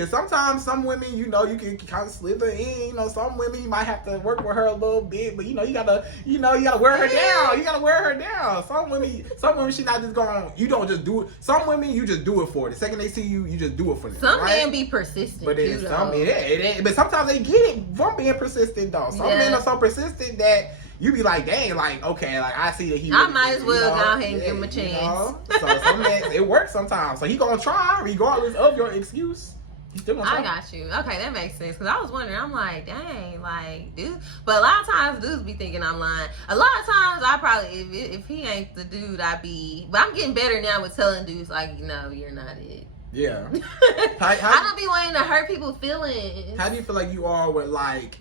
sometimes some women, you can kind of slither in. Some women you might have to work with her a little bit, but you gotta wear her down. You gotta wear her down. Some women she not just going. You don't just do it. Some women you just do it for. The second they see you, you just do it for them. Some men be persistent. But then but sometimes they get it from being persistent though. Some men are so persistent that you be like, dang, like, okay, like I see that he. I might as well go ahead and give him a chance. So some men, it works sometimes. So he gonna try regardless of your excuse. He's still gonna try. I got you. Okay, that makes sense. Because I was wondering, I'm like, dang, like, dude. But a lot of times dudes be thinking I'm lying. A lot of times I probably, if he ain't the dude, but I'm getting better now with telling dudes, like, no, you're not it. Yeah. I don't be wanting to hurt people's feelings. How do you feel like you are with, like,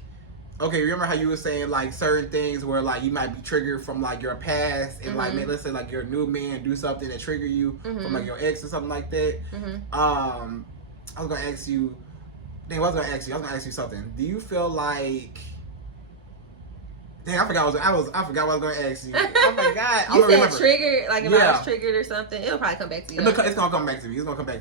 okay, remember how you were saying like certain things where like you might be triggered from like your past, and like let's say like your new man do something that trigger you from like your ex or something like that. I was gonna ask you something. Do you feel like? Dang, I forgot what I was gonna ask you. Oh my god! You said triggered, like if I was triggered or something, it'll probably come back to you. It's gonna come back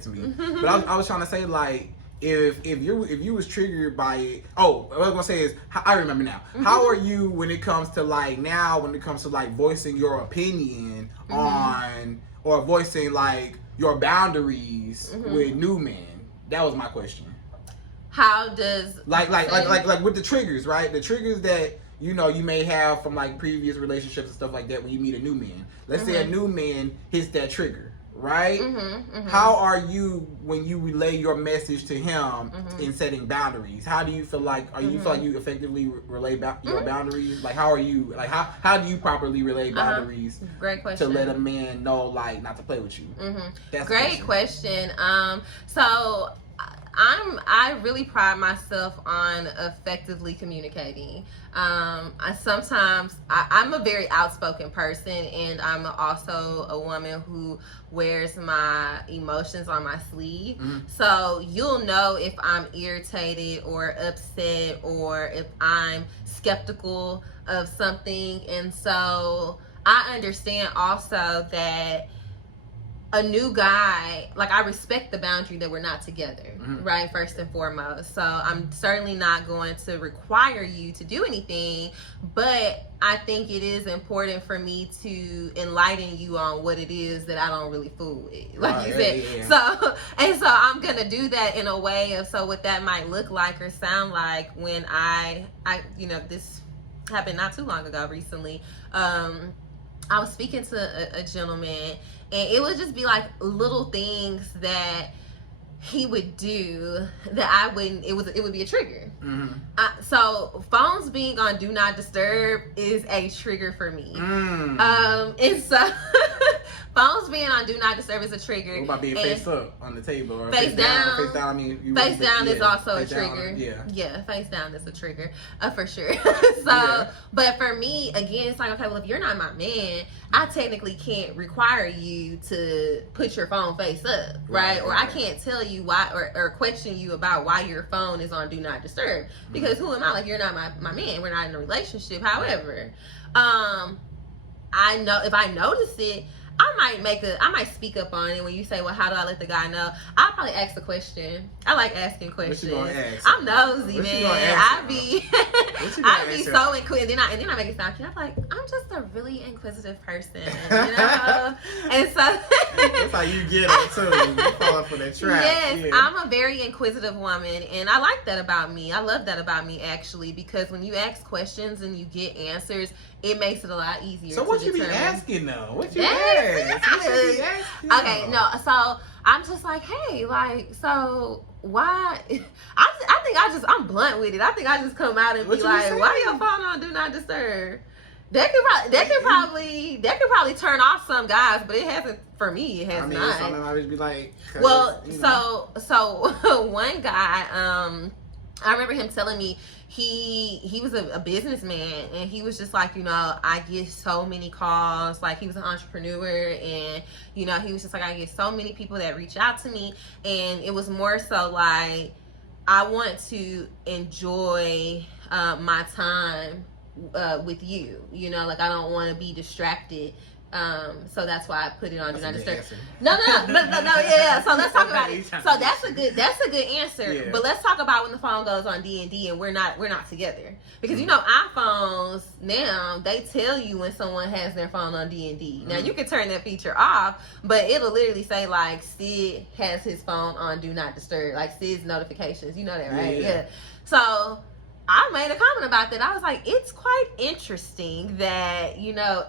to me. But I was trying to say like. If you was triggered by it, what I was gonna say is, I remember now. How are you when it comes to like voicing your opinion on, or voicing like your boundaries Mm-hmm. with new men? That was my question. How does Like with the triggers, right? The triggers that you may have from like previous relationships and stuff like that when you meet a new man. Let's say a new man hits that trigger, right? How are you when you relay your message to him in setting boundaries? How do you feel like? Are you feel like you effectively relay your boundaries? Like how are you? Like how do you properly relay boundaries? Great question. To let a man know like not to play with you. That's great question. So I really pride myself on effectively communicating. I'm a very outspoken person, and I'm also a woman who wears my emotions on my sleeve. So you'll know if I'm irritated or upset or if I'm skeptical of something. And so I understand also that a new guy, like I respect the boundary that we're not together, right? First and foremost. So I'm certainly not going to require you to do anything, but I think it is important for me to enlighten you on what it is that I don't really fool with, like you said. Yeah. So I'm gonna do that in a way of what that might look like or sound like when I this happened not too long ago recently. I was speaking to a gentleman, and it would just be like little things that he would do that I wouldn't. It would be a trigger. So phones being on do not disturb is a trigger for me. And so phones being on do not disturb is a trigger. What about being face up on the table or face down? Face down. I mean, face down is also a trigger. Yeah, face down is a trigger for sure. But for me, again, it's like, okay, well, if you're not my man, I technically can't require you to put your phone face up, right? Or I can't tell you why or question you about why your phone is on do not disturb, because who am I? Like, you're not my man. We're not in a relationship. However, I know if I notice it, I might speak up on it. When you say, well, how do I let the guy know? I'll probably ask the question. I like asking questions. What you gonna ask? I'm nosy, man. I be so inquisitive, and then I make it sound cute. I'm like, I'm just a really inquisitive person, and so that's how you get it too. You fall for that trap. Yes, I'm a very inquisitive woman, and I like that about me. I love that about me, actually, because when you ask questions and you get answers, it makes it a lot easier. So what you be asking though? What you ask? Okay, no. So I'm just like, hey, like, so why? I think I'm blunt with it. I think I just come out and be like, why your phone on do not disturb? That could probably turn off some guys, but it hasn't for me. It has not. Something I would be like, well, so one guy, I remember him telling me he was a businessman, and he was just like, I get so many calls. Like, he was an entrepreneur, and he was just like, I get so many people that reach out to me, and it was more so like, I want to enjoy my time with you, like, I don't want to be distracted. So that's why I put it on do not disturb. No, yeah. So let's talk about it. So that's a good answer. Yeah. But let's talk about when the phone goes on D&D and we're not together, because iPhones now, they tell you when someone has their phone on D&D. Now you can turn that feature off, but it'll literally say like Sydd has his phone on do not disturb, like Sydd's notifications. You know that, right? Yeah. So I made a comment about that. I was like, it's quite interesting that,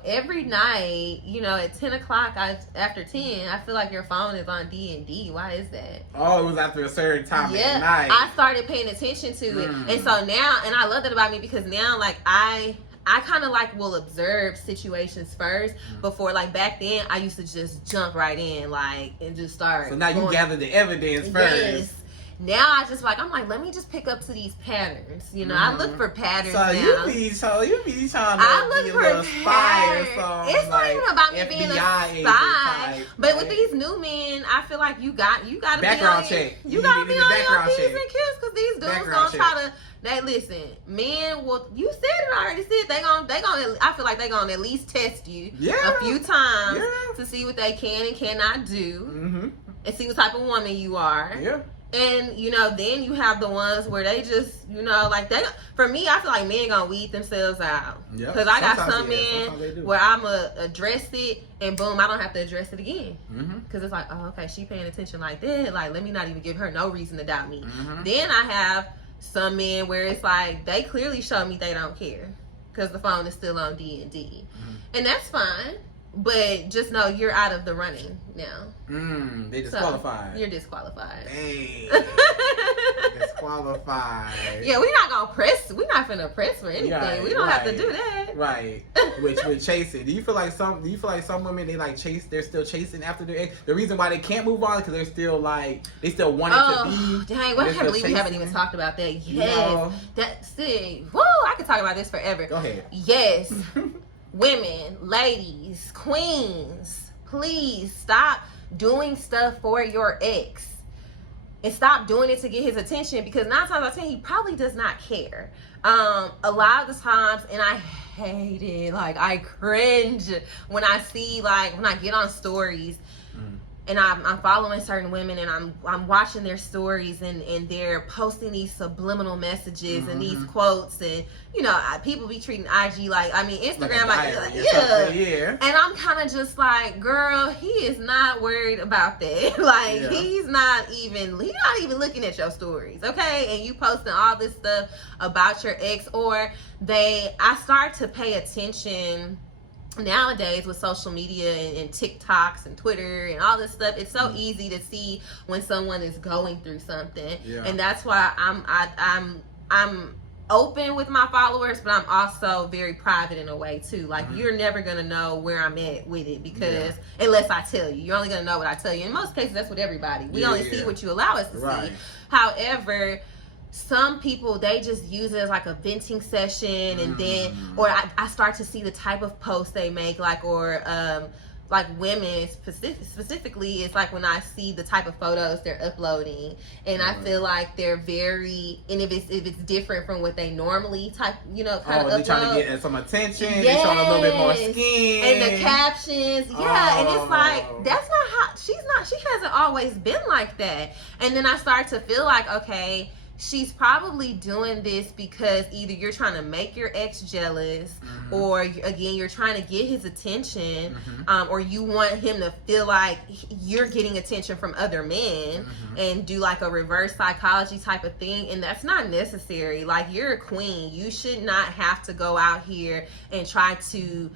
every night, at 10 o'clock, after 10, I feel like your phone is on D&D. Why is that? Oh, it was after a certain time at night. I started paying attention to it. And so now, and I love that about me, because now, like, I kind of like will observe situations first before, like, back then, I used to just jump right in, like, and just start. So now you gather the evidence first. Yes. Now I'm like, let me just pick up to these patterns. I look for patterns now. You be trying to be a little spy or something. It's not even about me being a spy. But with these new men, I feel like you got to background check. You gotta be on your P's and Q's, because these dudes gonna try to. They listen, men. Well, you said it already. Said they gonna. I feel like they gonna at least test you a few times to see what they can and cannot do, and see what type of woman you are. Yeah. And, you know, then you have the ones where they just, you know, like for me, I feel like men gonna weed themselves out. Yep. Because I got Sometimes some men where I'm going to address it and boom, I don't have to address it again. Because it's like, oh, okay, she paying attention like that. Like, let me not even give her no reason to doubt me. Then I have some men where it's like, they clearly show me they don't care. Because the phone is still on D&D. And that's fine. But just know you're out of the running now. They disqualified. So you're disqualified. Dang. Disqualified. Yeah, we're not gonna press. We're not finna press for anything. Right, we don't have to do that. Right. With chasing. Do you feel like some women they like chase? They're still chasing after their ex. The reason why they can't move on because they're still like they still want it to be. Dang! Well, I can't believe we haven't even talked about that. Yes. You know, that's it. Woo! I could talk about this forever. Go ahead. Yes. Women, ladies, queens, please stop doing stuff for your ex. And stop doing it to get his attention because 9 times out of 10 he probably does not care. A lot of the times, and I hate it, like I cringe when I see, like when I get on stories and I'm following certain women and I'm watching their stories and they're posting these subliminal messages and these quotes and you know people be treating IG like I mean Instagram like yeah. And I'm kind of just like, girl, he is not worried about that. Like he's not even looking at your stories, okay? And you posting all this stuff about your ex or I start to pay attention. Nowadays with social media and TikToks and Twitter and all this stuff, it's so easy to see when someone is going through something, and that's why I'm open with my followers, but I'm also very private in a way too. Like you're never gonna know where I'm at with it because unless I tell you, you're only gonna know what I tell you. In most cases, that's with everybody. We only see what you allow us to see. However, some people, they just use it as like a venting session and then, or I start to see the type of posts they make, like, or like women specifically, it's like when I see the type of photos they're uploading and I feel like they're very, and if it's different from what they normally type, you know, kind of upload. They're trying to get some attention, they're showing a little bit more skin. And the captions, and it's like, that's not how, she hasn't always been like that. And then I start to feel like, okay, she's probably doing this because either you're trying to make your ex jealous or again you're trying to get his attention or you want him to feel like you're getting attention from other men and do like a reverse psychology type of thing, and that's not necessary. Like, you're a queen, you should not have to go out here and try to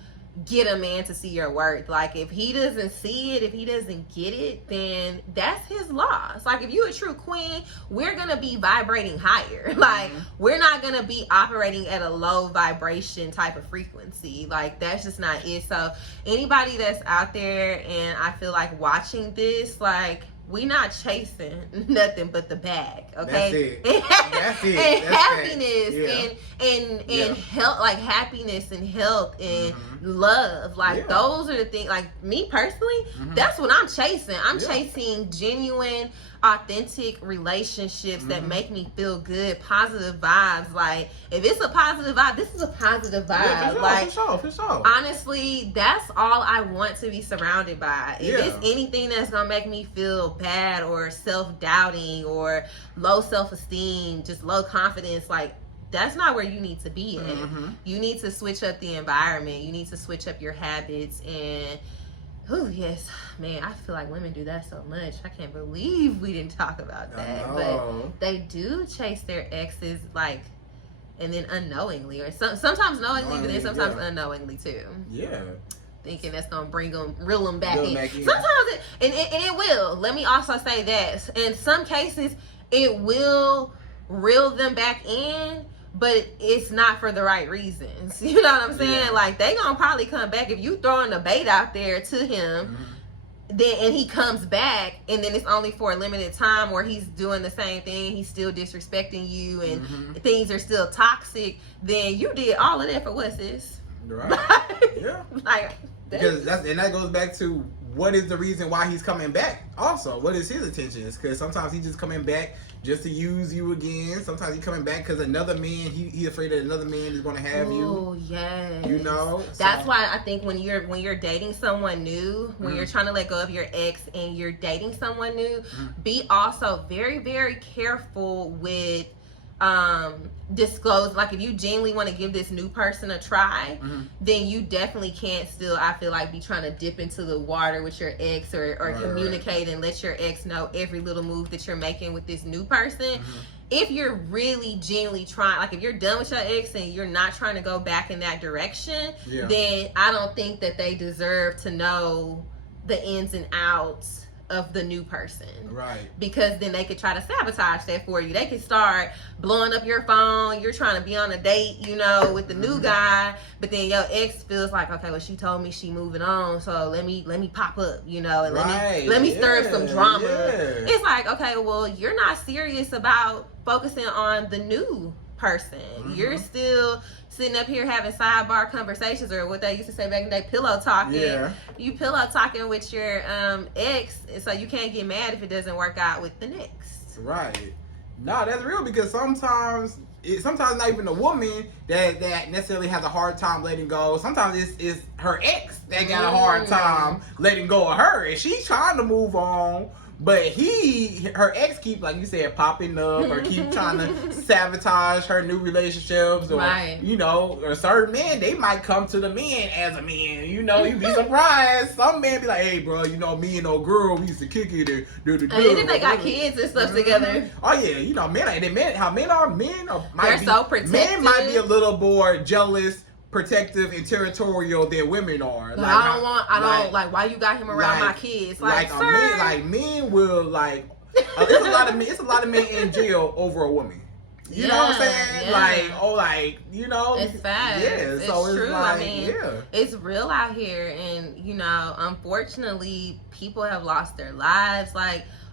get a man to see your worth. Like, if he doesn't see it, if he doesn't get it, then that's his loss. Like, if you're a true queen, we're gonna be vibrating higher. Like, we're not gonna be operating at a low vibration type of frequency. Like, that's just not it. So anybody that's out there and I feel like watching this, like, we not chasing nothing but the bag, okay? That's it. And happiness and health, like happiness and health and love, like those are the things. Like, me personally, that's what I'm chasing. I'm chasing genuine, authentic relationships that make me feel good, positive vibes. Like, if it's a positive vibe, this is a positive vibe. For sure. Honestly, that's all I want to be surrounded by. If it's anything that's gonna make me feel bad or self-doubting or low self-esteem, just low confidence, like, that's not where you need to be in. You need to switch up the environment. You need to switch up your habits. And yes, man, I feel like women do that so much. I can't believe we didn't talk about that. But they do chase their exes, like, and then unknowingly, or sometimes knowingly, but then sometimes unknowingly too. Yeah. Thinking that's gonna reel them back in. Sometimes it will. Let me also say that in some cases it will reel them back in, but it's not for the right reasons. You know what I'm saying? Like, they gonna probably come back if you throwing the bait out there to him. Then and he comes back, and then it's only for a limited time, where he's doing the same thing, he's still disrespecting you, and things are still toxic. Then you did all of that for what, sis? Right. Like, because that goes back to what is the reason why he's coming back? Also, what is his intentions? Because sometimes he's just coming back just to use you again. Sometimes he's coming back because another man, he's afraid that another man is going to have you. Oh, yes. You know? That's why I think when you're dating someone new, when you're trying to let go of your ex and you're dating someone new, be also very, very careful with disclose. Like, if you genuinely want to give this new person a try, then you definitely can't still, I feel like, be trying to dip into the water with your ex or communicate and let your ex know every little move that you're making with this new person. If you're really genuinely trying, like if you're done with your ex and you're not trying to go back in that direction, then I don't think that they deserve to know the ins and outs of the new person. Right. Because then they could try to sabotage that for you. They could start blowing up your phone. You're trying to be on a date, you know, with the new guy, but then your ex feels like, okay, well, she told me she moving on, so let me pop up, you know, and let me stir up some drama. It's like, okay, well, you're not serious about focusing on the new person. You're still sitting up here having sidebar conversations, or what they used to say back in the day, pillow talking. You pillow talking with your ex, so you can't get mad if it doesn't work out with the next. Right. No, that's real, because sometimes not even a woman that necessarily has a hard time letting go. Sometimes it's her ex that got a hard time letting go of her, and she's trying to move on. But her ex keep, like you said, popping up, or keep trying to sabotage her new relationships, or you know, or certain men, they might come to the man as a man. You know, you'd be surprised. Some men be like, "Hey, bro, you know, me and old girl, we used to kick it and do the." And then they got kids and stuff together. Oh yeah, you know, how men are. They're so protective. Men might be a little more jealous, protective, and territorial than women are. Like, I don't like why you got him around my kids. Men will it's a lot of men in jail over a woman. You know what I'm saying? Yeah. You know, it's fast. Yeah, it's so true. It's I mean, it's real out here, and you know, unfortunately, people have lost their lives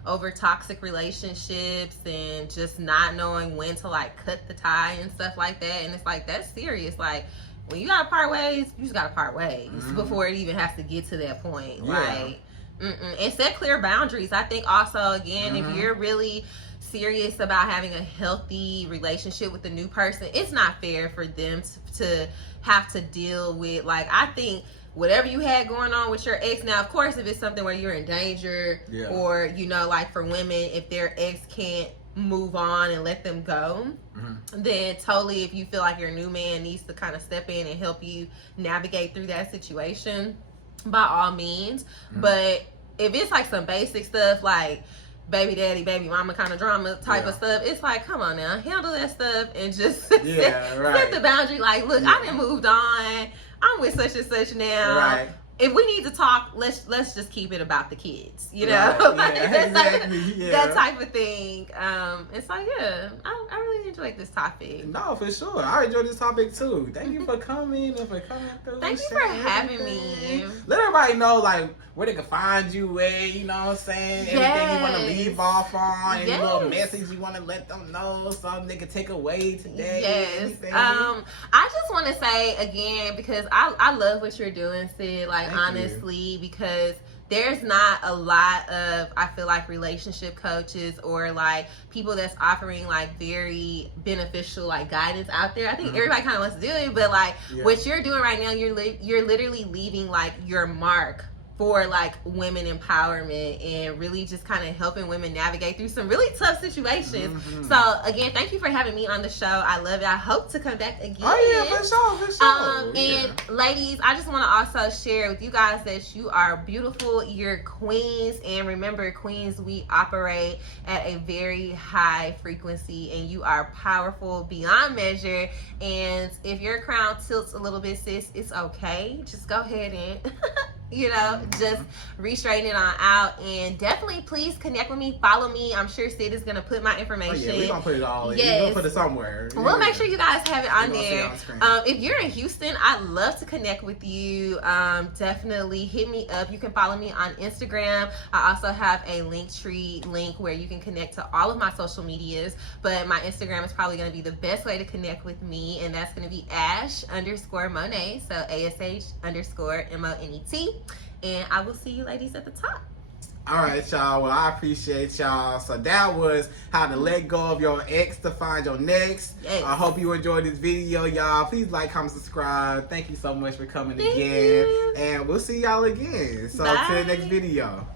over toxic relationships and just not knowing when to cut the tie and stuff like that. And it's that's serious. When you gotta part ways, you just gotta part ways before it even has to get to that point. And set clear boundaries. I think also, again, if you're really serious about having a healthy relationship with a new person, it's not fair for them to have to deal with, I think, whatever you had going on with your ex. Now, of course, if it's something where you're in danger, or, you know, for women, if their ex can't move on and let them go, then totally, if you feel like your new man needs to kind of step in and help you navigate through that situation, by all means. But if it's some basic stuff baby daddy, baby mama kind of drama type of stuff, it's come on now, handle that stuff and just set the boundary. Look, I done moved on, I'm with such and such now. If we need to talk, let's just keep it about the kids, you know, that type of thing. And so I really enjoyed this topic. No, for sure, I enjoyed this topic too. Thank you for coming and for coming through. Thank you for having me. Let everybody know where they can find you at. You know what I'm saying? Anything you want to leave off on? Any little message you want to let them know? Something they can take away today? Anything? I just want to say again, because I love what you're doing, Sydd. Honestly, because there's not a lot of, I feel relationship coaches or people that's offering very beneficial guidance out there. I think everybody kind of wants to do it, but what you're doing right now, you're literally leaving your mark for women empowerment and really just kind of helping women navigate through some really tough situations. So again, thank you for having me on the show. I love it. I hope to come back again. Oh yeah, for sure. And ladies, I just want to also share with you guys that you are beautiful. You're queens, and remember, queens, we operate at a very high frequency, and you are powerful beyond measure. And if your crown tilts a little bit, sis, it's okay. Just go ahead and you know, just re-straighten it on out. And definitely please connect with me, follow me. I'm sure Sydd is gonna put my information. Oh yeah, we're gonna put it all in. We're gonna put it somewhere. We'll make sure you guys have it on there. If you're in Houston, I'd love to connect with you. Definitely hit me up. You can follow me on Instagram. I also have a Linktree link where you can connect to all of my social medias, but my Instagram is probably gonna be the best way to connect with me, and that's gonna be Ash_Monet, so ASH_MONET. And I will see you ladies at the top. All right, y'all. Well, I appreciate y'all. So that was how to let go of your ex to find your next. Yes. I hope you enjoyed this video, y'all. Please like, comment, subscribe. Thank you so much for coming Thank again. you. And we'll see y'all again. So Bye. till the next video.